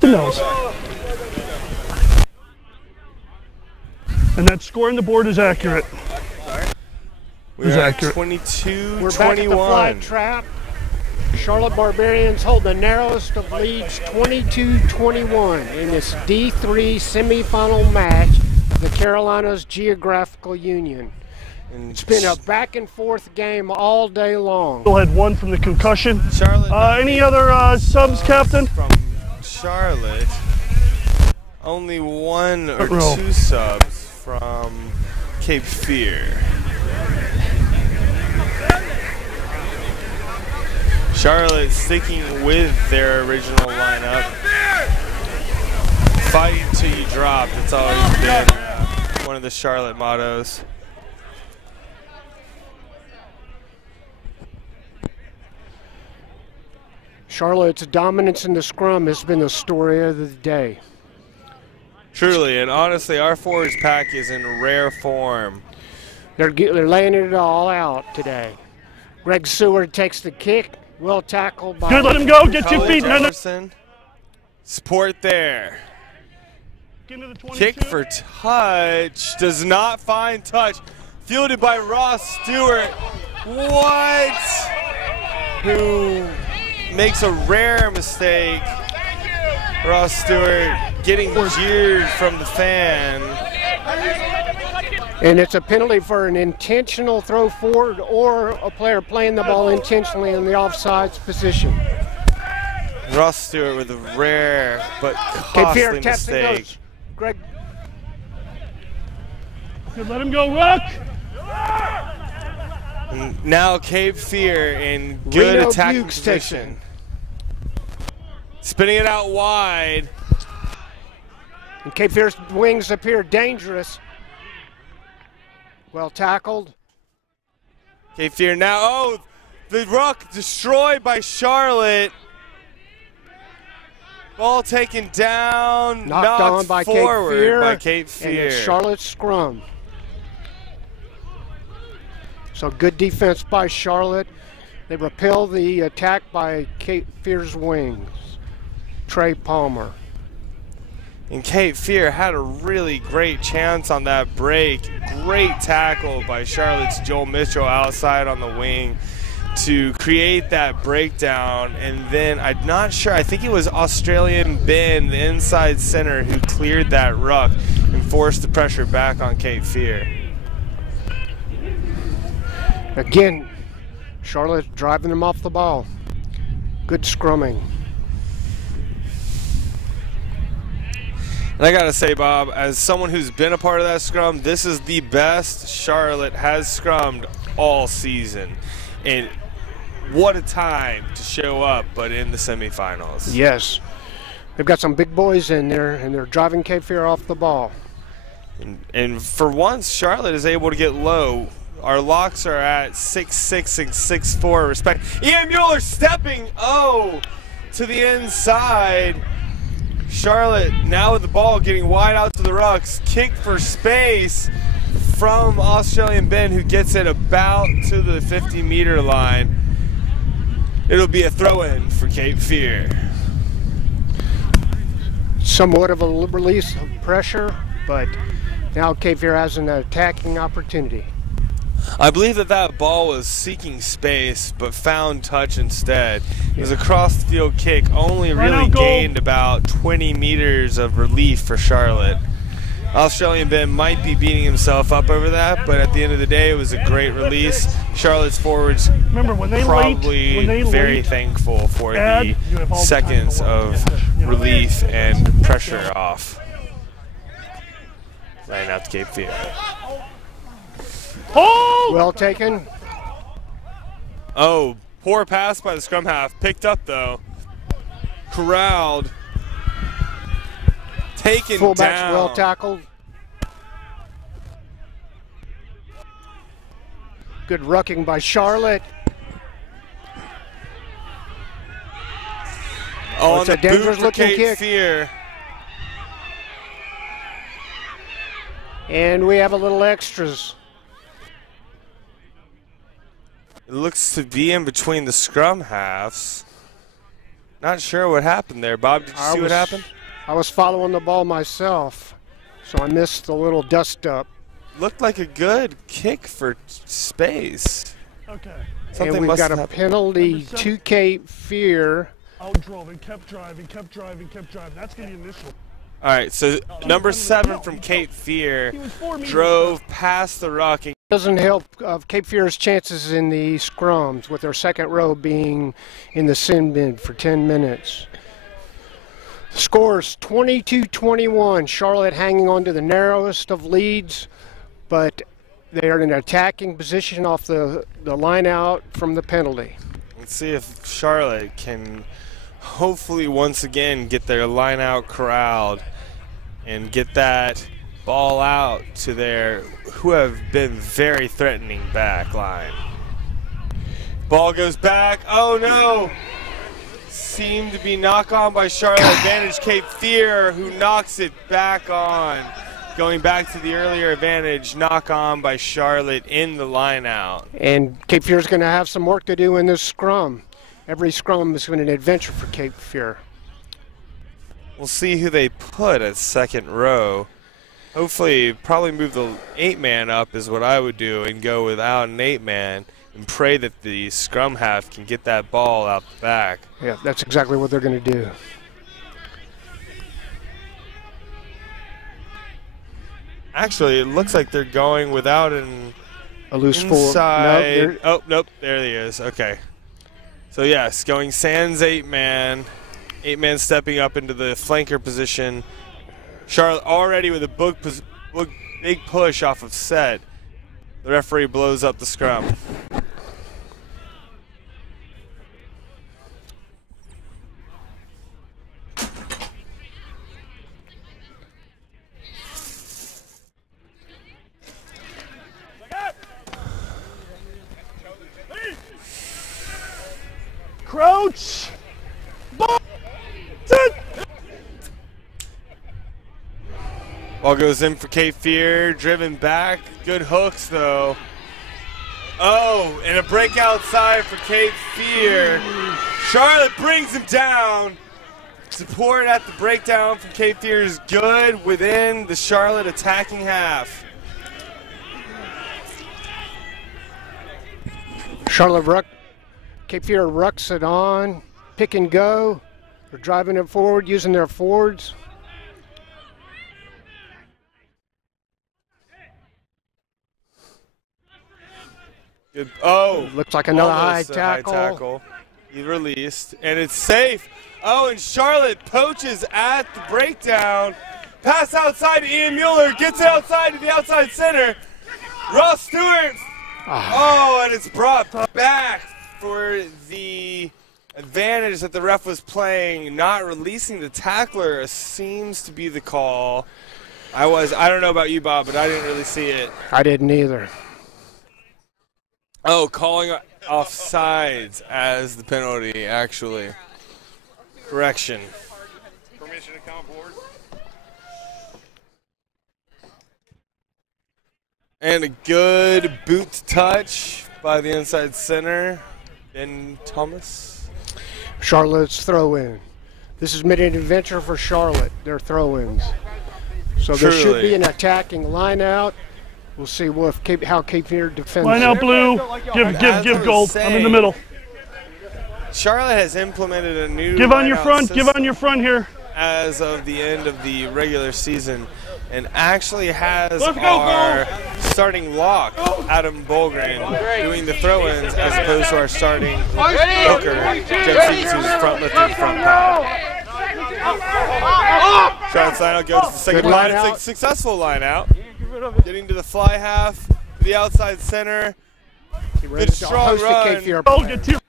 The nose. And that score on the board is accurate. We're at 22-21. We're back at the Flytrap. Charlotte Barbarians hold the narrowest of leads, 22-21, in this D3 semifinal match of the Carolinas Geographical Union. It's been a back and forth game all day long. Still had one from the concussion. Charlotte. Any other subs, Captain? From Charlotte, only one or two subs from Cape Fear. Charlotte sticking with their original lineup. Fight till you drop. That's always been one of the Charlotte mottos. Charlotte's dominance in the scrum has been the story of the day. Truly, and honestly, our forwards pack is in rare form. They're laying it all out today. Greg Seward takes the kick, well tackled by... Good, let him go, get your feet. Jefferson. Support there. Kick for touch, does not find touch. Fielded by Ross Stewart. What? Who makes a rare mistake. Ross Stewart getting jeered from the fan. And it's a penalty for an intentional throw forward or a player playing the ball intentionally in the offsides position. Ross Stewart with a rare but costly mistake. Greg. Good, let him go, Rook. And now Cape Fear in good Reno attacking Bukes position. Spinning it out wide. And Cape Fear's wings appear dangerous. Well tackled. Cape Fear now, oh, the ruck destroyed by Charlotte. Ball taken down, knocked on by forward by Cape Fear. And it's Charlotte's scrum. So good defense by Charlotte. They repel the attack by Cape Fear's wings. Trey Palmer. And Cape Fear had a really great chance on that break. Great tackle by Charlotte's Joel Mitchell outside on the wing to create that breakdown. And then I'm not sure, I think it was Australian Ben, the inside center, who cleared that ruck and forced the pressure back on Cape Fear. Again, Charlotte driving them off the ball. Good scrumming. And I gotta say, Bob, as someone who's been a part of that scrum, this is the best Charlotte has scrummed all season. And what a time to show up, but in the semifinals. Yes. They've got some big boys in there, and they're driving Cape Fear off the ball. And for once, Charlotte is able to get low. Our locks are at 6'6" and 6'4", respect. Ian Mueller stepping. Oh, to the inside. Charlotte now with the ball getting wide out to the rucks. Kick for space from Australian Ben, who gets it about to the 50-meter line. It'll be a throw-in for Cape Fear. Somewhat of a release of pressure, but now Cape Fear has an attacking opportunity. I believe that ball was seeking space, but found touch instead. It was a cross-field kick, only really gained about 20 meters of relief for Charlotte. Australian Ben might be beating himself up over that, but at the end of the day, it was a great release. Charlotte's forwards probably very thankful for the seconds of relief and pressure off. Laying out to Cape Fear. Oh! Well taken. Oh, poor pass by the scrum half. Picked up though. Corralled. Taken Fullback's down. well tackled. Good rucking by Charlotte. Oh, it's a dangerous looking kick. Fear. And we have a little extras. It looks to be in between the scrum halves. Not sure what happened there. Bob, did you see what happened? I was following the ball myself, so I missed the little dust up. Looked like a good kick for space. Okay. Something and we've got a penalty to Cape Fear. Outdrove and kept driving. That's going to be initial. All right, so number 7 from Cape Fear drove past the ruck. Doesn't help Cape Fear's chances in the scrums, with their second row being in the sin bin for 10 minutes. Scores 22-21. Charlotte hanging on to the narrowest of leads, but they are in an attacking position off the line out from the penalty. Let's see if Charlotte can hopefully once again get their line out corralled and get that ball out to their, who have been very threatening back line. Ball goes back. Oh no! Seemed to be knock on by Charlotte. Advantage Cape Fear, who knocks it back on. Going back to the earlier advantage, knock on by Charlotte in the line out. And Cape Fear is going to have some work to do in this scrum. Every scrum has been an adventure for Cape Fear. We'll see who they put at second row. Hopefully, probably move the 8-man up is what I would do, and go without an 8-man and pray that the scrum half can get that ball out the back. Yeah, that's exactly what they're going to do. Actually, it looks like they're going without a loose inside. Oh, nope, there he is. Okay. So yes, going sans 8-man. 8-man stepping up into the flanker position. Charlotte already with a big push off of set. The referee blows up the scrum. Crouch! Ball goes in for Cape Fear, driven back. Good hooks though. Oh, and a break outside for Cape Fear. Charlotte brings him down. Support at the breakdown from Cape Fear is good within the Charlotte attacking half. Cape Fear rucks it on, pick and go. They're driving it forward, using their forwards. Good. Oh, looks like another high tackle. He released, and it's safe. Oh, and Charlotte poaches at the breakdown. Pass outside to Ian Mueller, gets it outside to the outside center. Ross Stewart. Oh, and it's brought back for the advantage that the ref was playing. Not releasing the tackler seems to be the call. I don't know about you, Bob, but I didn't really see it. I didn't either. Oh, calling offsides as the penalty, actually. correction. Permission to count board. And a good boot touch by the inside center, Ben Thomas. Charlotte's throw-in. This is mid adventure for Charlotte, their throw-ins. So there should Truly. be an attacking line out. We'll see how Cape Fear defends. Line out, blue. Give gold. I'm in the middle. Charlotte has implemented a new Give on your line-out front. Give on system your front here. as of the end of the regular season, and actually has Let's go, our starting lock, Adam Bolgren, doing the throw-ins as opposed to our starting hooker, Jeff Seats, who's front lifting front pass. Charlotte's line out goes to the second Good line. line It's out. a successful line out. Getting to the fly half, the outside center. Good strong Host the Cape run. Fear Oh, player. get to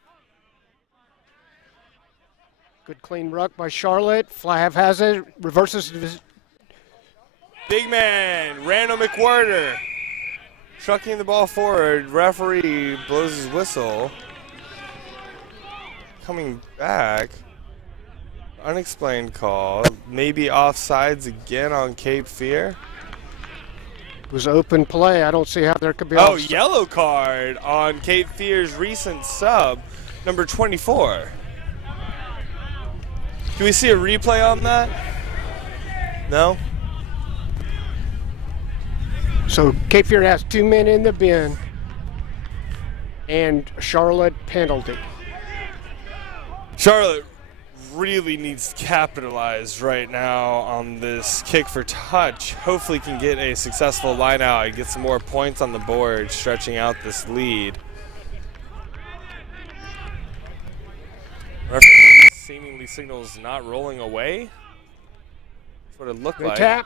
Good clean ruck by Charlotte. Fly half has it. Reverses. Big man, Randall McWhirter, trucking the ball forward. Referee blows his whistle. Coming back. Unexplained call. Maybe offsides again on Cape Fear. It was open play. I don't see how there could be. Oh, offside. yellow card on Cape Fear's recent sub, number 24. Can we see a replay on that? No? So Cape Fear has 2 men in the bin and Charlotte penalty. Charlotte really needs to capitalize right now on this kick for touch. Hopefully can get a successful line out and get some more points on the board, stretching out this lead. Referee seemingly signals not rolling away. That's what it looked They like. tap.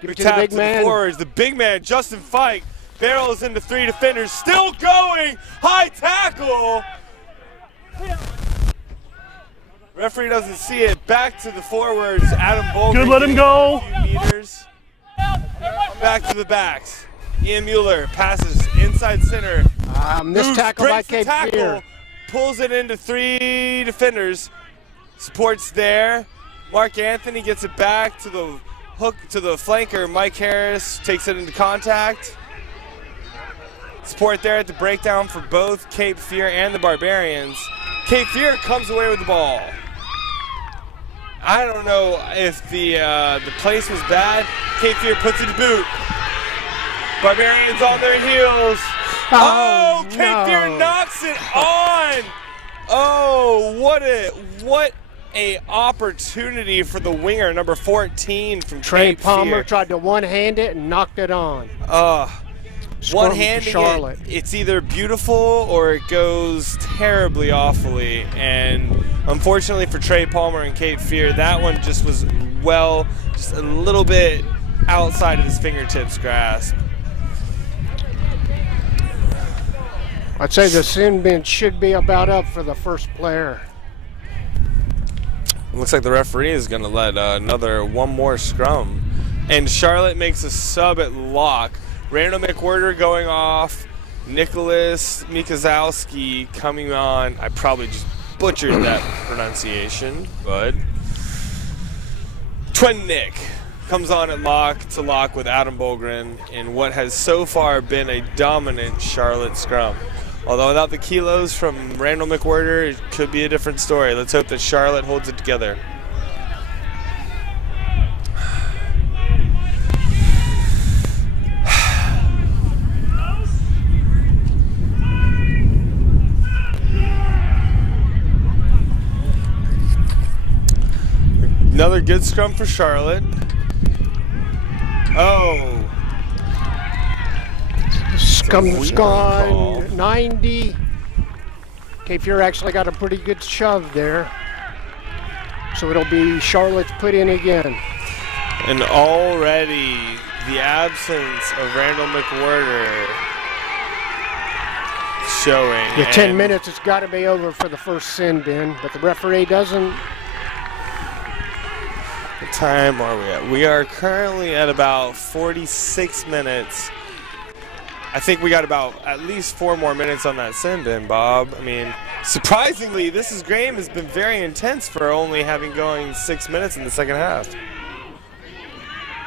Give it to the Tap big to man. the forwards. The big man, Justin Fike, barrels into 3 defenders. Still going. High tackle. Referee doesn't see it. Back to the forwards. Adam Bolger. Good, let him go. Meters. Back to the backs. Ian Mueller passes inside center. Missed Moves, tackle by breaks the Cape tackle, Fear. pulls it into 3 defenders. Supports there. Mark Anthony gets it back to the hook to the flanker. Mike Harris takes it into contact. Support there at the breakdown for both Cape Fear and the Barbarians. Cape Fear comes away with the ball. I don't know if the place was bad. Cape Fear puts it to boot. Barbarians on their heels. Oh, Cape Fear knocks it on. Oh, what a opportunity for the winger, number 14 from Trey Cape Palmer Fear. tried to one-hand it and knocked it on. Scrum One-handing Charlotte. it's either beautiful or it goes terribly awfully. And unfortunately for Trey Palmer and Cape Fear, that one just was just a little bit outside of his fingertips grasp. I'd say the sin bin should be about up for the first player. Looks like the referee is going to let one more scrum. And Charlotte makes a sub at lock. Randall McWhirter going off. Nicholas Mikazowski coming on. I probably just butchered that pronunciation, but Twin Nick comes on at lock to lock with Adam Bolgren in what has so far been a dominant Charlotte scrum. Although without the kilos from Randall McWhirter, it could be a different story. Let's hope that Charlotte holds it together. Another good scrum for Charlotte. Oh. Scum's Weird call. gone 90. Cape Fear actually got a pretty good shove there. So it'll be Charlotte's put in again. And already the absence of Randall McWhirter showing. The 10 And minutes, it's got to be over for the first sin bin, but the referee doesn't. What time are we at? We are currently at about 46 minutes I think we got about at least 4 more minutes on that sin bin, Bob. I mean, surprisingly, this game has been very intense for only having going 6 minutes in the second half.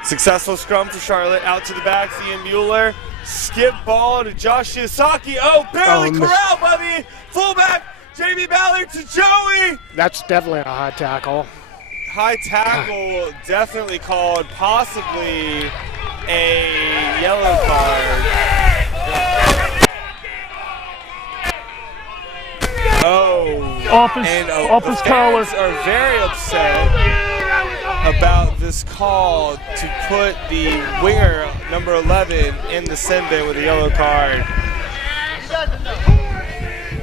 Successful scrum for Charlotte. Out to the back, Ian Mueller. Skip ball to Josh Shiosaki. Oh, barely corralled by the fullback, Jamie Ballard to Joey. That's definitely a high tackle. High tackle, definitely called, possibly a yellow card. Oh, off his collar. Are very upset about this call to put the winger, number 11, in the sin bin with a yellow card.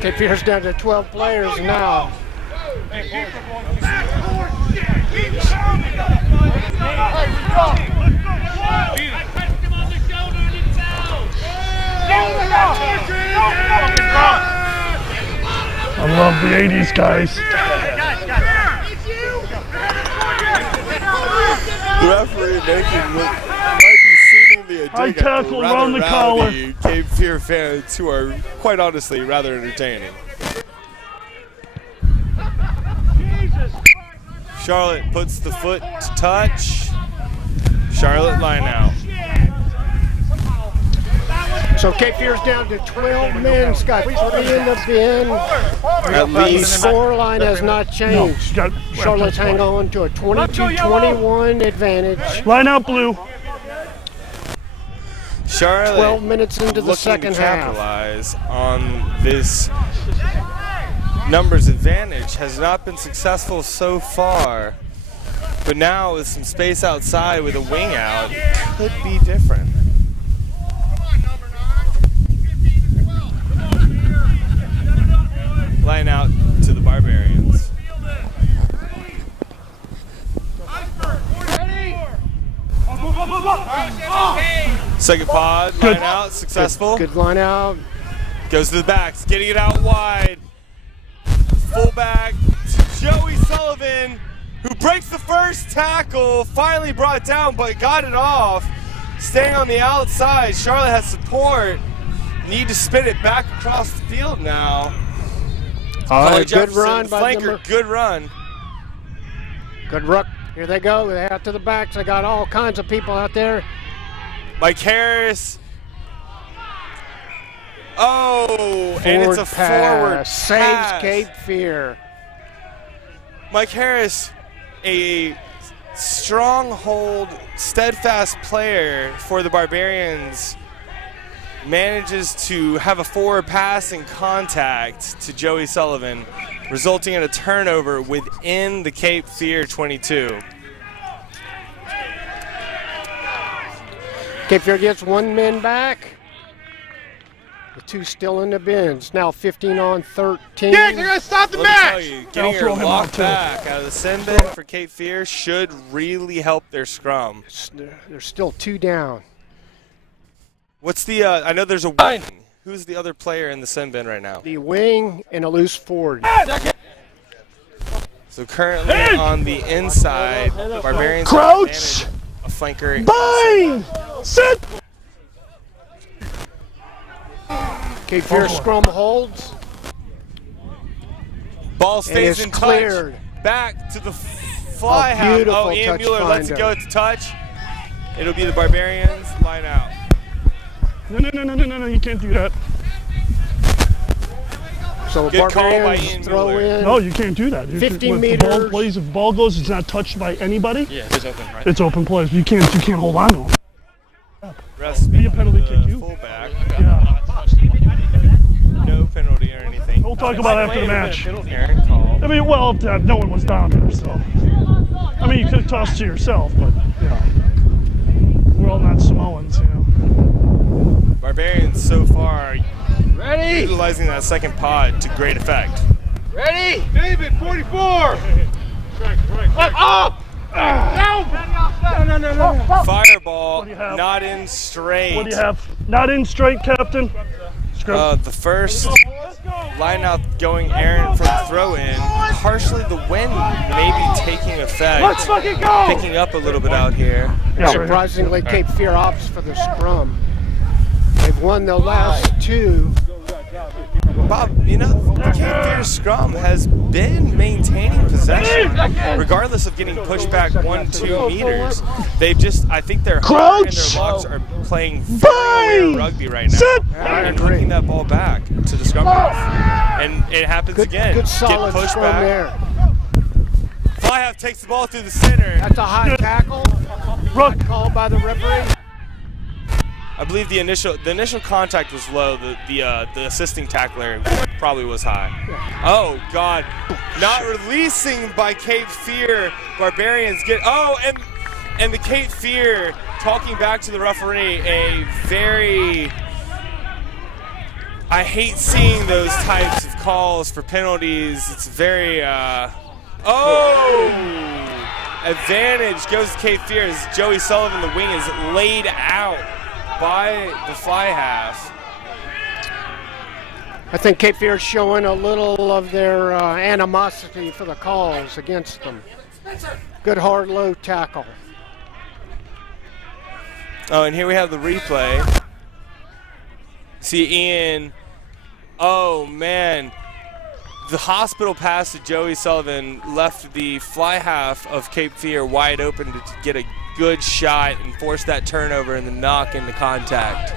Cape Fear's down to 12 players now. I love the 80s, guys. The referee making look might be seemingly a High dig at tackle around the collar. Cape Fear fans who are quite honestly rather entertaining. Charlotte puts the foot to touch. Charlotte line out. So Cape Fear's down to 12 men. Scott, 3 in the bin. At least. The scoreline has not changed. Charlotte's hang on to a 22-21 advantage. Line out, blue. Charlotte 12 minutes into the second half. Capitalize on this numbers advantage. Has not been successful so far. But now with some space outside with a wing out, could be different. Line out to the Barbarians. Second pod, line out, successful. Good line out. Goes to the backs, getting it out wide. Fullback to Joey Sullivan, who breaks the first tackle, finally brought down but got it off. Staying on the outside, Charlotte has support. Need to spin it back across the field now. Good run by flanker, good run. Good ruck. Here they go. They're out to the backs. They got all kinds of people out there. Mike Harris. Oh, and it's a forward pass. Saves Cape Fear. Mike Harris, a stronghold, steadfast player for the Barbarians, manages to have a forward passing contact to Joey Sullivan, resulting in a turnover within the Cape Fear 22. Cape Fear gets 1 man back. The 2 still in the bins. Now 15 on 13. They're going to stop the match! Getting her locked back out of the sin bin for Cape Fear should really help their scrum. There's still 2 down. What's the, I know there's a wing. Who's the other player in the sin bin right now? The wing and a loose forward. So currently on the inside, the Barbarians Crouch! a flanker. Bind! Sit! Cape Fear scrum holds. Ball stays in cleared. touch. Back to the fly half. Oh, Ian Mueller lets it go at the touch. It'll be the Barbarians. Line out. No, you can't do that. So Good call by Barbarians Ian throw Mueller. in. No, you can't do that. 50 if the ball meters. plays, if the ball goes, it's not touched by anybody. Yeah, it's open, right? It's open plays. You can't hold on to it. Refs Be a penalty kick, you. fullback. Yeah. No penalty or anything. We'll talk about after the match. Aaron call. I mean, well, no one was down there, so. I mean, you could have tossed to yourself, but, you know. We're all not Samoans, you know. Barbarians so far utilizing that second pod to great effect. Ready? David, 44! Up! No! Fireball, not in straight. What do you have? Not in straight, Captain. The first line out going errant from throw in. Partially the wind maybe taking effect. Let's fucking go! Picking up a little bit out here. Yeah, Surprisingly, Cape Fear opts for the scrum. They've won the last two. Bob, you know, the Cape Fear scrum has been maintaining possession, regardless of getting pushed back 1-2 meters. They've just, I think their heart and their locks are playing very aware rugby right now. And taking that ball back to the scrum half. And it happens again. Good solid Get pushed scrum back. there. Fly half takes the ball through the center. That's a high tackle. Called by the referee. I believe the initial contact was low. The assisting tackler probably was high. Oh God! Not releasing by Cape Fear. Barbarians get and the Cape Fear talking back to the referee. A very I hate seeing those types of calls for penalties. It's very advantage goes to Cape Fear as Joey Sullivan, the wing, is laid out by the fly half. I think Cape Fear is showing a little of their animosity for the calls against them. Good hard low tackle. Oh, and here we have the replay. See Ian, oh man, the hospital pass to Joey Sullivan left the fly half of Cape Fear wide open to get a good shot and force that turnover and the knock into contact.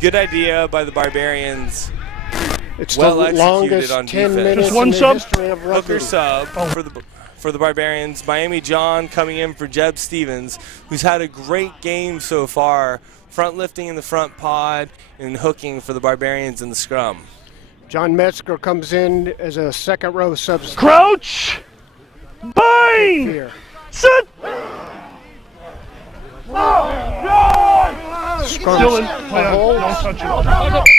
Good idea by the Barbarians. It's well the longest on 10 defense. minutes Just one in the sub? history of rugby. Hooker sub for the Barbarians. Miami John coming in for Jeb Stevens, who's had a great game so far, front lifting in the front pod and hooking for the Barbarians in the scrum. John Metzger comes in as a second row substitute. Crouch! Bind! Here. Sit! Scrum Dylan, hold. don't touch it.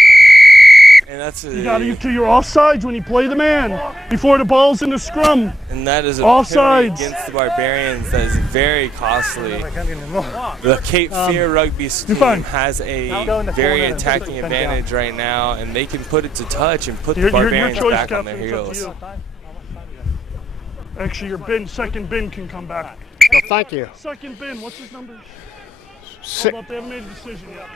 And that's You got to your offsides when you play the man before the ball's in the scrum. and that is a Offsides. penalty against the Barbarians that is very costly. The Cape Fear rugby team has a very attacking advantage right now, and they can put it to touch and put the Your Barbarians choice, back on their Captain. It's heels. up to you. Actually, your second bin can come back. Well, thank you. Second bin, what's his number? Si- Hold up, they haven't made a decision yet.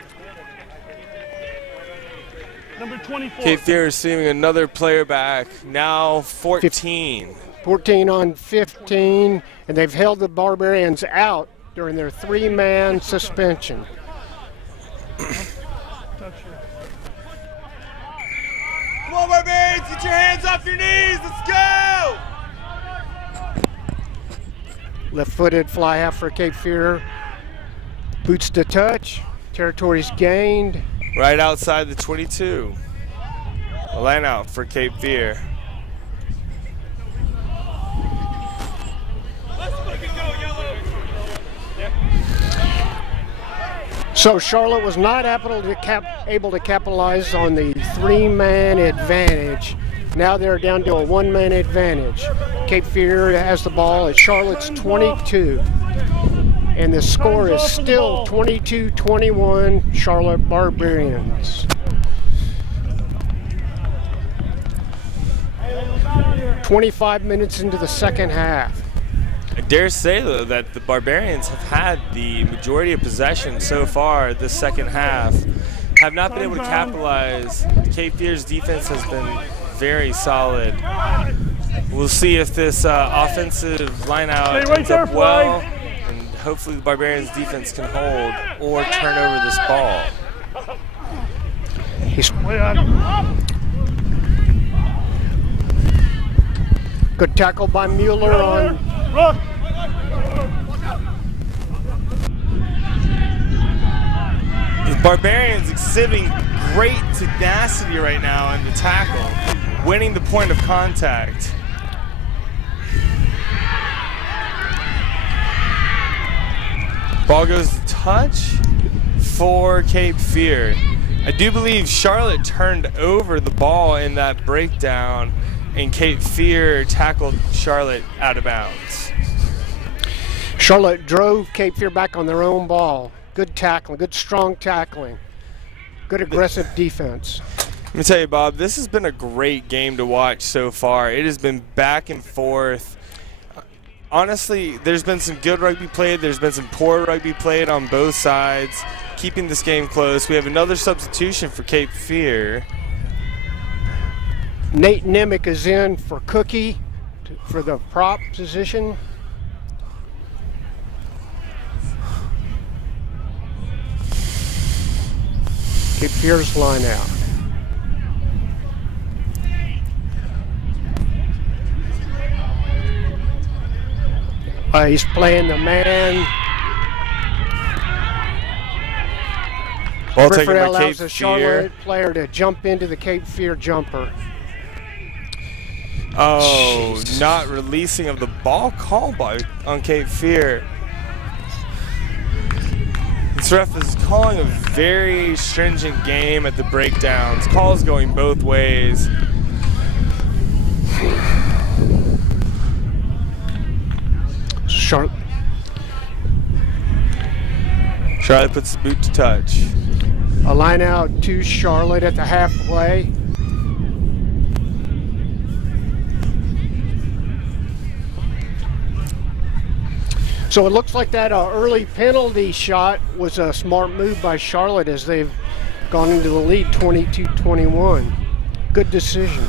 Number 24. Cape Fear is receiving another player back, now 14. 14 on 15, and they've held the Barbarians out during their three-man suspension. Touch it. Come on, Barbarians, get your hands off your knees, let's go! Left-footed fly half for Cape Fear. Boots to touch. Territory's gained. Right outside the 22. A line out for Cape Fear. So Charlotte was not able to capitalize on the three-man advantage. Now they're down to a one-man advantage. Cape Fear has the ball at Charlotte's 22. And the score is still 22-21 Charlotte Barbarians. 25 minutes into the second half. I dare say, though, that the Barbarians have had the majority of possession so far this second half, have not been able to capitalize. Cape Fear's defense has been very solid. We'll see if this offensive line-out ends up well, and hopefully the Barbarians' defense can hold or turn over this ball. Good tackle by Mueller on. The Barbarians exhibiting great tenacity right now in the tackle, winning the point of contact. Ball goes to touch for Cape Fear. I do believe Charlotte turned over the ball in that breakdown, and Cape Fear tackled Charlotte out of bounds. Charlotte drove Cape Fear back on their own ball. Good tackling, good strong tackling, good aggressive defense. Let me tell you, Bob, this has been a great game to watch so far. It has been back and forth. honestly, there's been some good rugby played. There's been some poor rugby played on both sides, keeping this game close. We have another substitution for Cape Fear. Nate Nemick is in for Cookie for the prop position. Cape Fear's line out. He's playing the man. Ball taken Referee by allows Cape a Charlotte Fear. player to jump into the Cape Fear jumper. Oh, Jesus. not releasing of the ball called on Cape Fear. This ref is calling a very stringent game at the breakdowns. Calls going both ways. Charlotte puts the boot to touch. a line out to Charlotte at the halfway. So it looks like that early penalty shot was a smart move by Charlotte as they've gone into the lead 22-21. Good decision.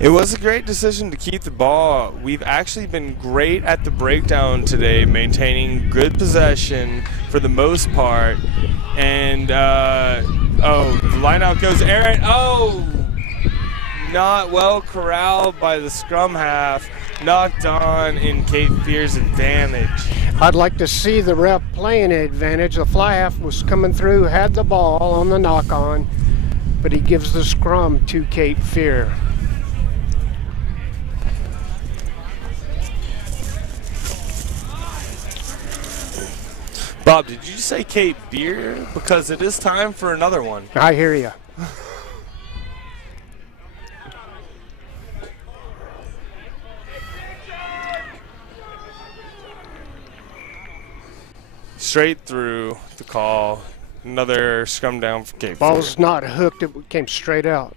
It was a great decision to keep the ball. We've actually been great at the breakdown today, maintaining good possession for the most part. And, oh, the line out goes Aaron. Oh, not well corralled by the scrum half. Knocked on in Cape Fear's advantage. I'd like to see the ref playing advantage. The fly half was coming through, had the ball on the knock on, but he gives the scrum to Cape Fear. Bob, did you say Cape Fear? Because it is time for another one. I hear you. Straight through the call. Another scrum down for Cape Fear. Ball's not hooked, it came straight out.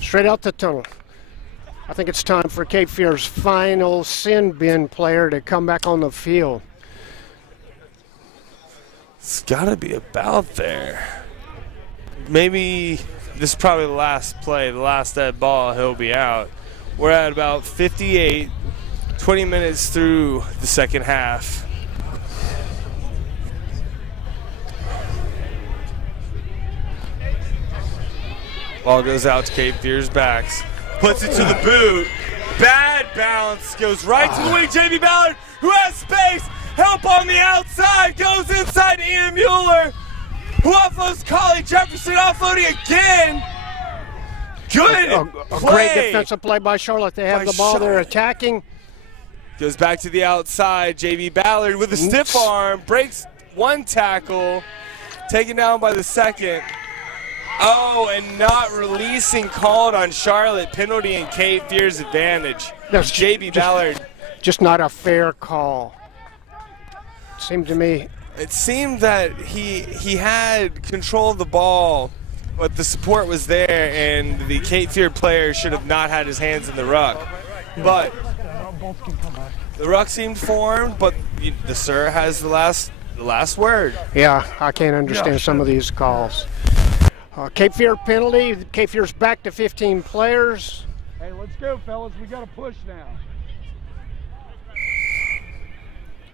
Straight out the tunnel. I think it's time for Cape Fear's final sin bin player to come back on the field. It's got to be about there. Maybe this is probably the last play, the last dead ball, he'll be out. We're at about 58, 20 minutes through the second half. Ball goes out to Cape Fear's backs. Puts it to the boot. Bad bounce. Goes right to the wing. JB Ballard, who has space. Help on the outside. Goes inside to Ian Mueller, who offloads Collie Jefferson. Offloading again. Good A play. great defensive play by Charlotte. They have By the ball, they're Charlotte. attacking. Goes back to the outside. JB Ballard with a stiff arm. Breaks one tackle. Taken down by the second. Oh, and not releasing called on Charlotte. Penalty in Cape Fear's advantage. That's JB Ballard. Just not a fair call. Seemed to me. It seemed that he had control of the ball, but the support was there, and the Cape Fear player should have not had his hands in the ruck. But the ruck seemed formed, but the sir has the last word. Yeah, I can't understand some of these calls. Cape Fear penalty. Cape Fear's back to 15 players. Hey, let's go, fellas. We got to push now.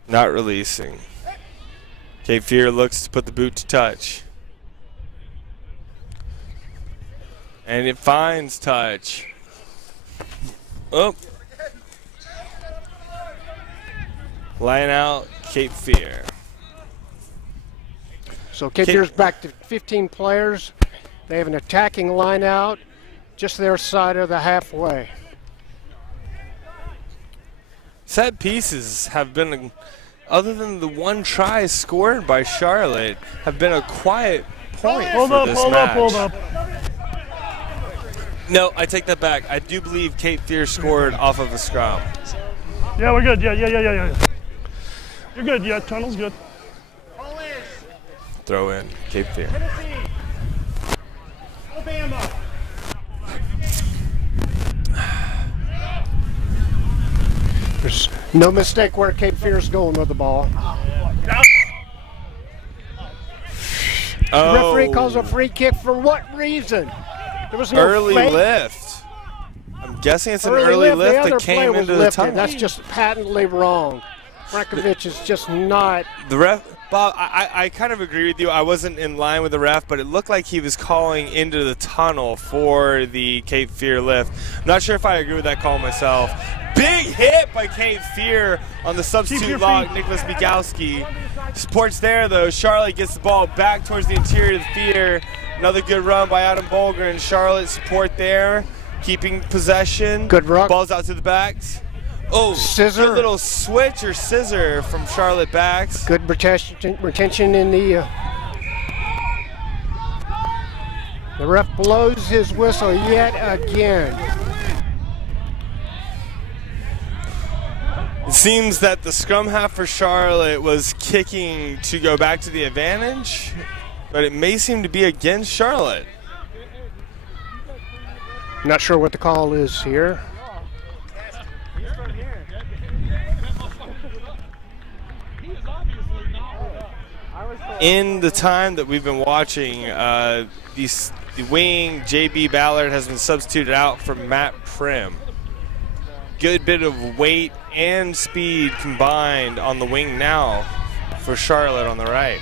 Not releasing. Cape Fear looks to put the boot to touch. And it finds touch. Oh. Line out, Cape Fear. So Cape Fear's back to 15 players. They have an attacking line out just their side of the halfway. Set pieces have been, other than the one try scored by Charlotte, have been a quiet point for this match. Hold up. No, I take that back. I do believe Cape Fear scored off of a scrum. Yeah, we're good. Yeah. You're good. Yeah, tunnel's good. Throw in Cape Fear. There's no mistake where Cape Fear is going with the ball. Oh. The referee calls a free kick for what reason? There was no early fake. lift. I'm guessing it's an early lift that came into the tunnel. That's just patently wrong. Frankovich is just not. The ref, Bob, I kind of agree with you. I wasn't in line with the ref, but it looked like he was calling into the tunnel for the Cape Fear lift. I'm not sure if I agree with that call myself. Big hit by Cape Fear on the substitute lock, Nicholas Migowski. Supports there, though. Charlotte gets the ball back towards the interior of the theater. Another good run by Adam Bolger, and Charlotte support there, keeping possession. Good ruck. Ball's out to the backs. Oh, scissor. Good little switch or scissor from Charlotte backs. Good retention in the. The ref blows his whistle yet again. It seems that the scrum half for Charlotte was kicking to go back to the advantage, but it may seem to be against Charlotte. Not sure what the call is here. In the time that we've been watching, the wing, JB Ballard, has been substituted out for Matt Prim. Good bit of weight and speed combined on the wing now for Charlotte on the right.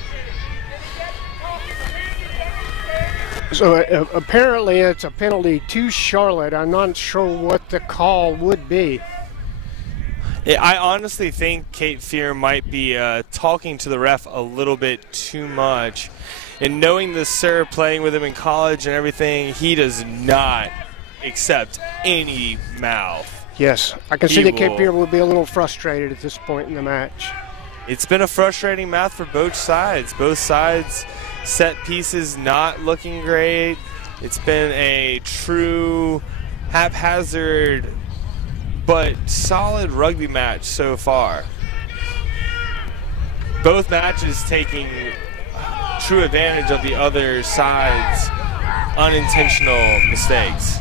So apparently it's a penalty to Charlotte. I'm not sure what the call would be. I honestly think Cape Fear might be talking to the ref a little bit too much. And knowing the sir playing with him in college and everything, he does not accept any mouth. Yes, I can see that Cape Fear will be a little frustrated at this point in the match. It's been a frustrating match for both sides. Both sides set pieces not looking great. It's been a true haphazard but solid rugby match so far. Both matches taking true advantage of the other side's unintentional mistakes.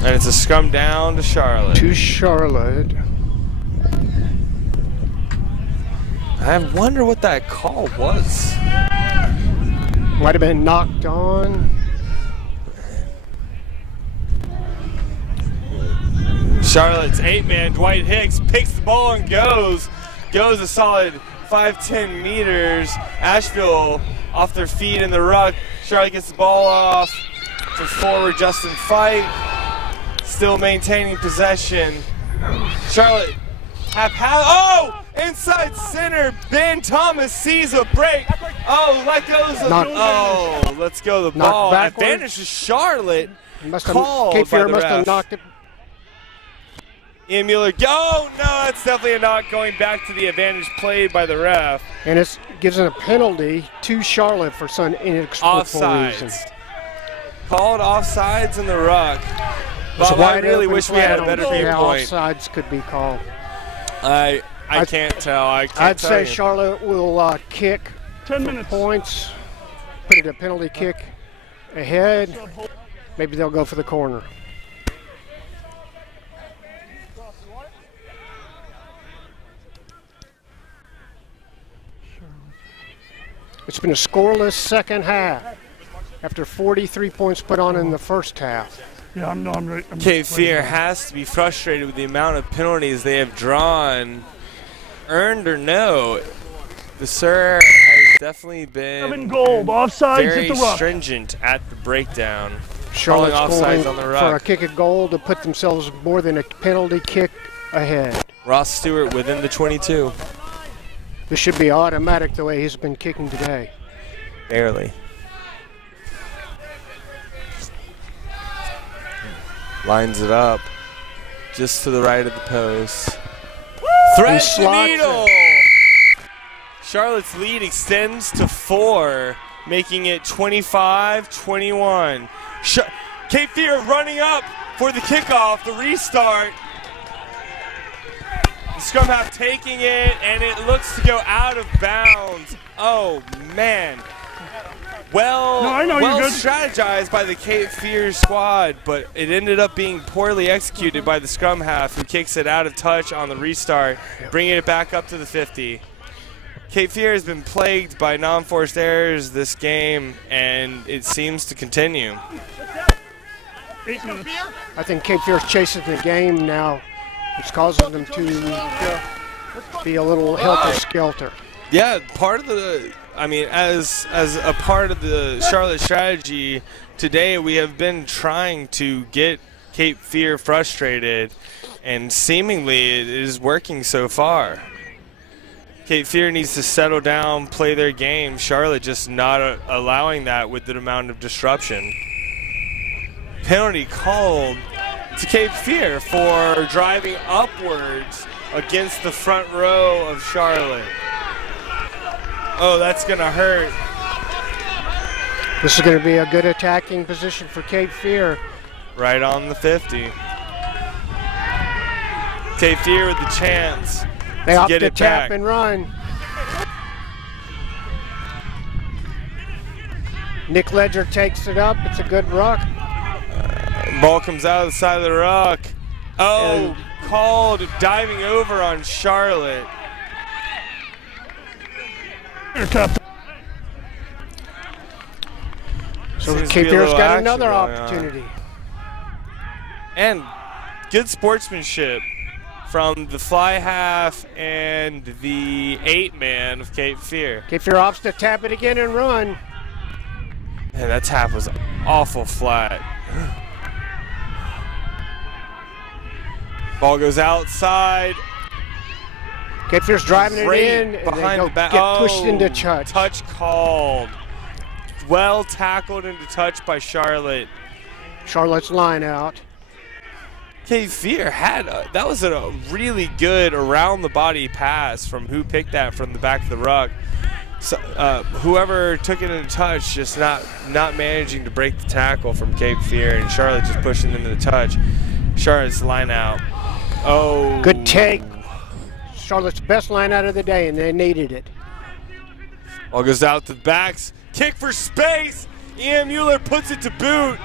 And it's a scrum down to Charlotte. To Charlotte. I wonder what that call was. Might have been knocked on. Charlotte's 8-man, Dwight Hicks, picks the ball and goes. Goes a solid 5-10 meters. Asheville off their feet in the ruck. Charlotte gets the ball off for forward Justin Fight. Still maintaining possession. Charlotte oh! Inside center. Ben Thomas sees a break. Oh, let goes the oh, let's go the ball. Advantage to Charlotte. Cape Fear must have knocked it. Ian Mueller, oh no, that's definitely a knock going back to the advantage played by the ref. And it gives a penalty to Charlotte for some inexplicable reason. Called offsides in the ruck. Bob, I really wish we had a better viewpoint. Offsides could be called. I can't tell. I'd say Charlotte will kick 10 minutes points, put it a penalty kick ahead. Maybe they'll go for the corner. It's been a scoreless second half after 43 points put on in the first half. Yeah, I'm ready. Cape Fear has to be frustrated with the amount of penalties they have drawn, earned or no. The sir has definitely been very stringent at the breakdown. Charlotte's offsides going on the ruck for a kick of goal to put themselves more than a penalty kick ahead. Ross Stewart within the 22. This should be automatic the way he's been kicking today. Barely. Lines it up just to the right of the post. Threads the needle! Charlotte's lead extends to 4, making it 25-21. Cape Fear running up for the kickoff, the restart. The scrum half taking it, and it looks to go out of bounds. Oh, man. Well, No, I know, well you're good. strategized by the Cape Fear squad, but it ended up being poorly executed by the scrum half, who kicks it out of touch on the restart, bringing it back up to the 50. Cape Fear has been plagued by non-forced errors this game, and it seems to continue. 8 minutes. I think Cape Fear's chasing the game now. It's causing them to be a little helter-skelter. Yeah, part of the, I mean, as a part of the Charlotte strategy today, we have been trying to get Cape Fear frustrated, and seemingly it is working so far. Cape Fear needs to settle down, play their game. Charlotte just not allowing that with the amount of disruption. Penalty called to Cape Fear for driving upwards against the front row of Charlotte. Oh, that's going to hurt. This is going to be a good attacking position for Cape Fear. Right on the 50. Cape Fear with the chance They to opt get to it tap back. and run. Nick Ledger takes it up. It's a good ruck. Ball comes out of the side of the ruck. Oh, called diving over on Charlotte. Here, Captain. So Seems to Cape be a Fear's little got action another going on. opportunity. And good sportsmanship from the fly half and the 8-man of Cape Fear. Cape Fear opts to tap it again and run. Man, that tap was awful flat. Ball goes outside. Cape Fear's driving it Right in, and behind they the back. get pushed into touch. Touch called. Well tackled into touch by Charlotte. Charlotte's line out. Cape Fear had that was a really good around the body pass from who picked that from the back of the ruck. So, whoever took it into touch just not managing to break the tackle from Cape Fear, and Charlotte just pushing into the touch. Charlotte's line out. Oh, Good take. Charlotte's best line out of the day, and they needed it. Ball goes out to the backs. Kick for space. Ian Mueller puts it to boot.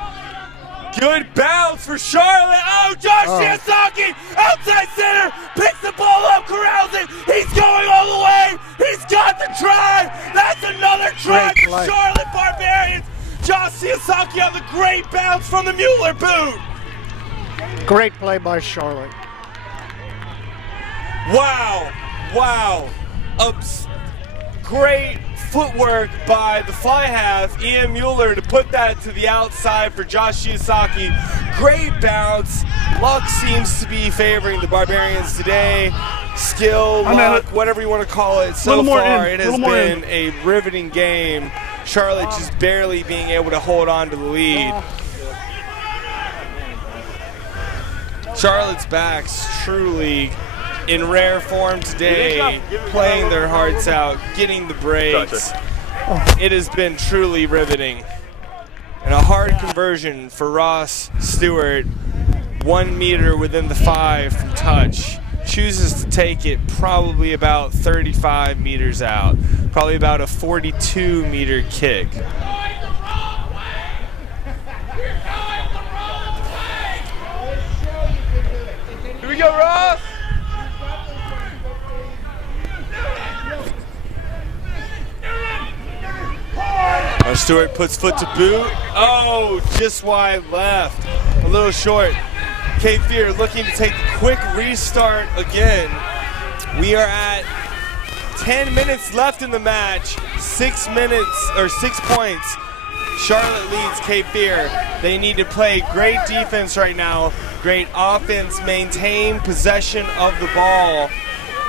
Good bounce for Charlotte. Oh, Josh Shiosaki, outside center, picks the ball up, corrals it. He's going all the way. He's got the try. That's another try Great for play. Charlotte Barbarians. Josh Shiosaki on the great bounce from the Mueller boot. Great play by Charlotte. Wow, wow. Great footwork by the fly half, Ian Mueller, to put that to the outside for Josh Shiosaki. Great bounce. Luck seems to be favoring the Barbarians today. Skill, luck, whatever you want to call it. So far, it has been a riveting game. Charlotte just barely being able to hold on to the lead. Charlotte's backs truly in rare form today, playing their hearts out, getting the breaks. It has been truly riveting. And a hard conversion for Ross Stewart, 1 meter within the 5 from touch. Chooses to take it probably about 35 meters out, probably about a 42-meter kick. Here we go, Ross! Stewart puts foot to boot. Oh, just wide left. A little short. Cape Fear looking to take a quick restart again. We are at 10 minutes left in the match. 6 minutes, or 6 points. Charlotte leads Cape Fear. They need to play great defense right now. Great offense, maintain possession of the ball,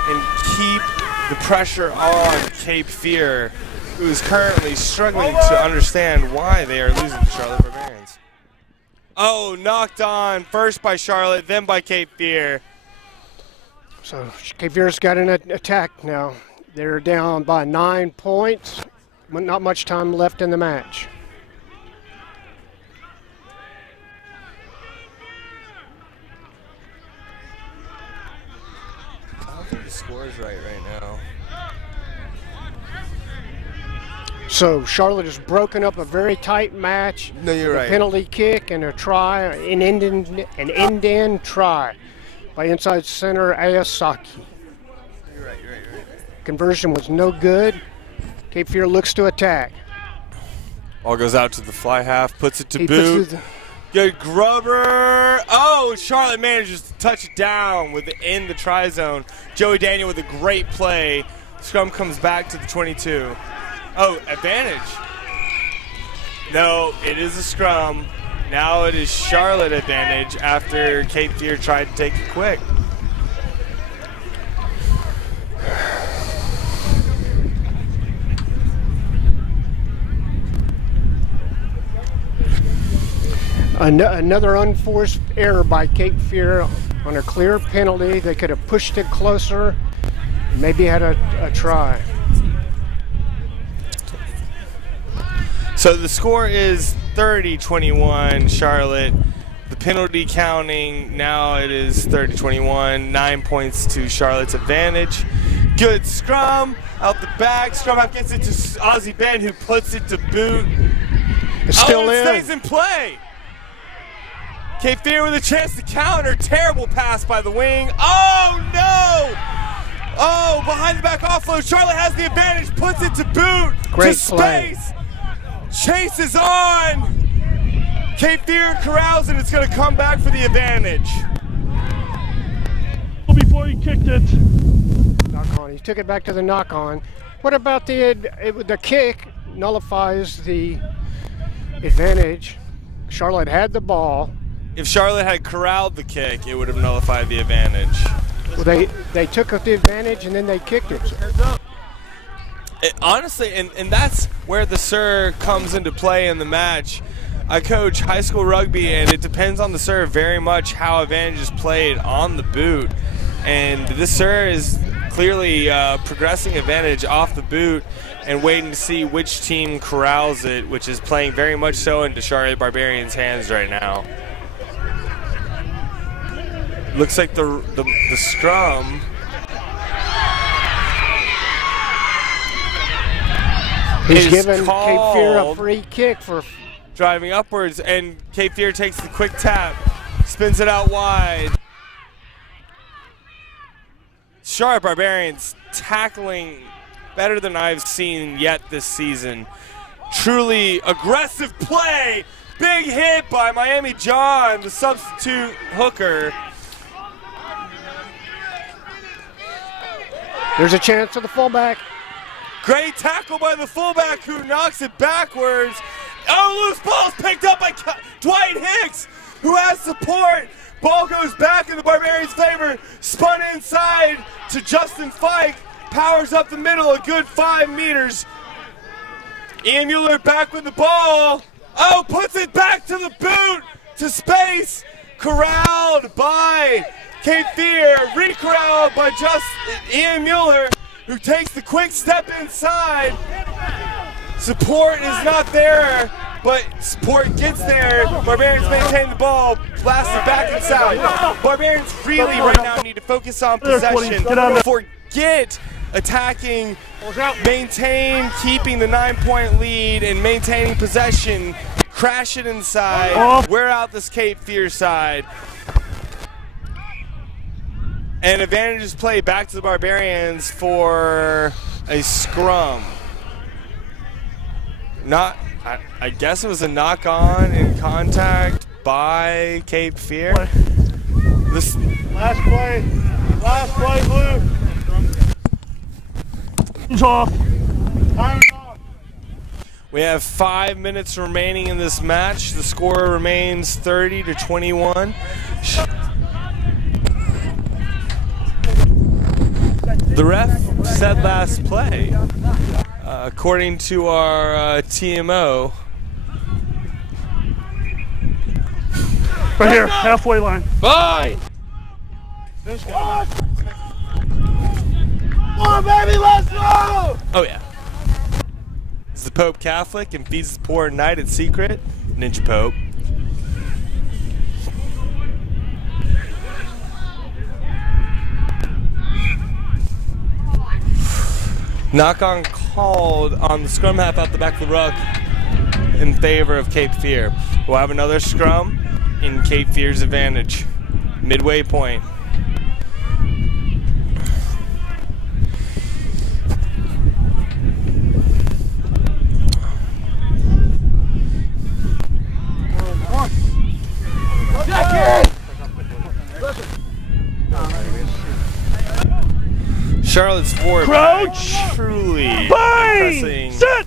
and keep the pressure on Cape Fear, who is currently struggling to understand why they are losing to Charlotte Barbarians. Oh, knocked on first by Charlotte, then by Cape Fear. So Cape Fear's got an attack now. They're down by 9 points. Not much time left in the match. I don't think the score is right now. So Charlotte has broken up a very tight match. No, you're with right. A penalty kick and a try, an end-in try by inside center Ayasaki. You're right. Conversion was no good. Cape Fear looks to attack. Ball goes out to the fly half, puts it to He puts boot. it- Good grubber. Oh, Charlotte manages to touch it down within the try zone. Joey Daniel with a great play. Scrum comes back to the 22. Oh, advantage. No, it is a scrum. Now it is Charlotte advantage after Cape Fear tried to take it quick. Another unforced error by Cape Fear on a clear penalty. They could have pushed it closer, maybe had a try. So the score is 30-21 Charlotte. The penalty counting, now it is 30-21, 9 points to Charlotte's advantage. Good scrum out the back. Scrum half gets it to Ozzie Ben, who puts it to boot. It's still it in. stays in play. Cape Fear with a chance to counter. Terrible pass by the wing. Oh no! Oh, behind the back offload. Charlotte has the advantage, puts it to boot. Great to play. space. Chase is on. Cape Fear corrals, and it's going to come back for the advantage. Before he kicked it. Knock on. He took it back to the knock on. What about the kick? Nullifies the advantage. Charlotte had the ball. If Charlotte had corralled the kick, it would have nullified the advantage. Well, they took the advantage and then they kicked it. Honestly, and that's where the serve comes into play in the match. I coach high school rugby, and it depends on the serve very much how advantage is played on the boot. And this serve is clearly progressing advantage off the boot and waiting to see which team corrals it, which is playing very much so into Charlotte Barbarians' hands right now. Looks like the scrum. He's is given Cape Fear a called free kick for driving upwards, and Cape Fear takes the quick tap, spins it out wide. Charlotte Barbarians tackling better than I've seen yet this season. Truly aggressive play. Big hit by Miami John, the substitute hooker. There's a chance for the fullback. Great tackle by the fullback, who knocks it backwards. Oh, loose ball's picked up by Dwight Hicks, who has support. Ball goes back in the Barbarians' favor. Spun inside to Justin Fike. Powers up the middle, a good 5 meters. Ian Mueller back with the ball. Oh, puts it back to the boot, to space. Corralled by Cape Fear. Recorralled by Ian Mueller, who takes the quick step inside. Support is not there, but support gets there. Barbarians maintain the ball, blast it back inside. Barbarians really right now need to focus on possession. Forget attacking, maintain keeping the 9-point lead and maintaining possession. Crash it inside, wear out this Cape Fear side. And advantage is played back to the Barbarians for a scrum. I guess it was a knock on in contact by Cape Fear. This Last play, Blue. He's off. Time is off. We have 5 minutes remaining in this match. The score remains 30-21. The ref said last play. According to our TMO. Right here, halfway line. Bye! Come on, baby, let's go! Oh, yeah. Is the Pope Catholic and feeds the poor at night in secret? Ninja Pope. Knock on called on the scrum half out the back of the ruck in favor of Cape Fear. We'll have another scrum in Cape Fear's advantage. Midway point. Charlotte's forward Crouch! Truly Bind! impressing Set!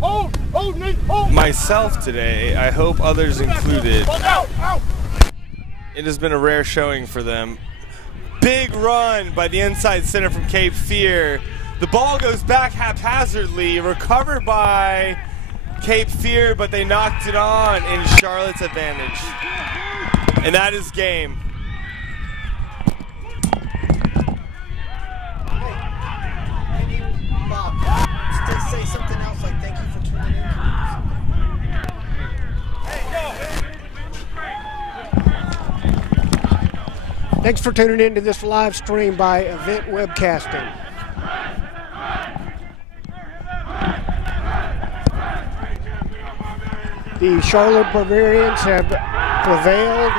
Hold! Hold, Nate! Hold! myself today. I hope others included. Out! Out! It has been a rare showing for them. Big run by the inside center from Cape Fear. The ball goes back haphazardly, recovered by Cape Fear, but they knocked it on in Charlotte's advantage. And that is game. Say something else like thank you for tuning in. Thanks for tuning in to this live stream by Event Webcasting. The Charlotte Barbarians have prevailed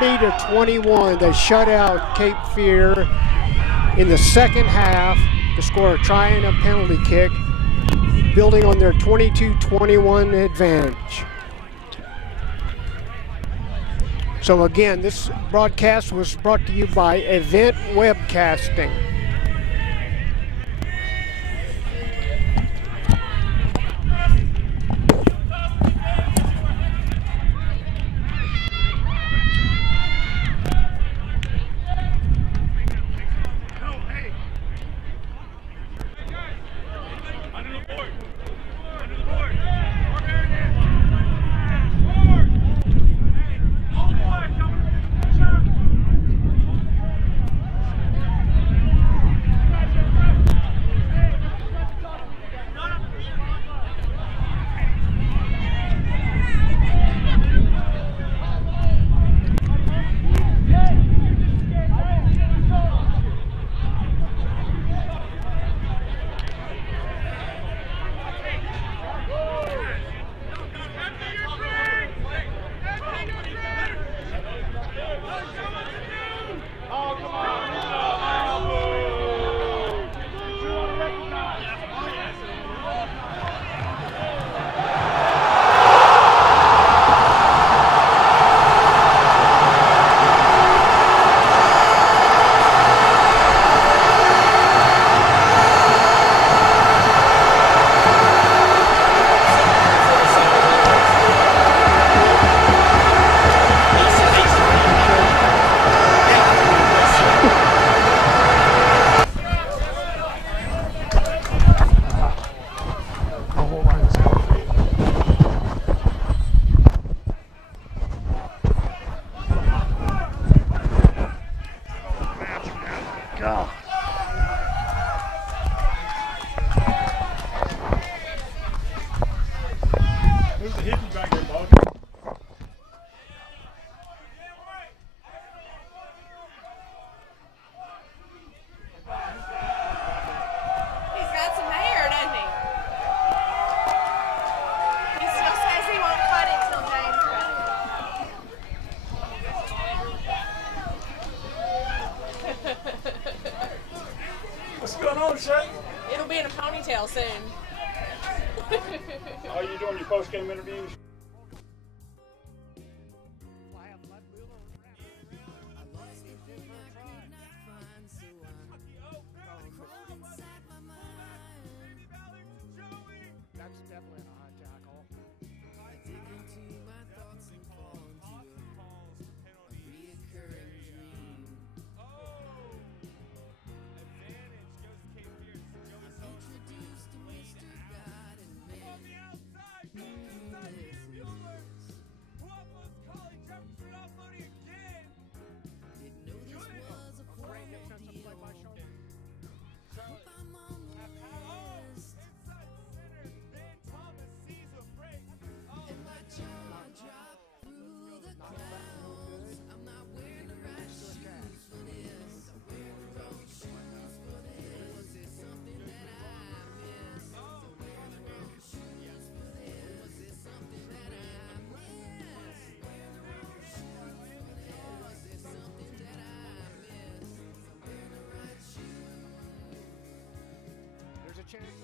30-21. They shut out Cape Fear in the second half to score a try and a penalty kick, building on their 22-21 advantage. So again, this broadcast was brought to you by Event Webcasting. What's going on, Shay? It'll be in a ponytail soon. How are you doing your post-game interviews? That's definitely a high tackle. Introduced to Mr. God and man. champion.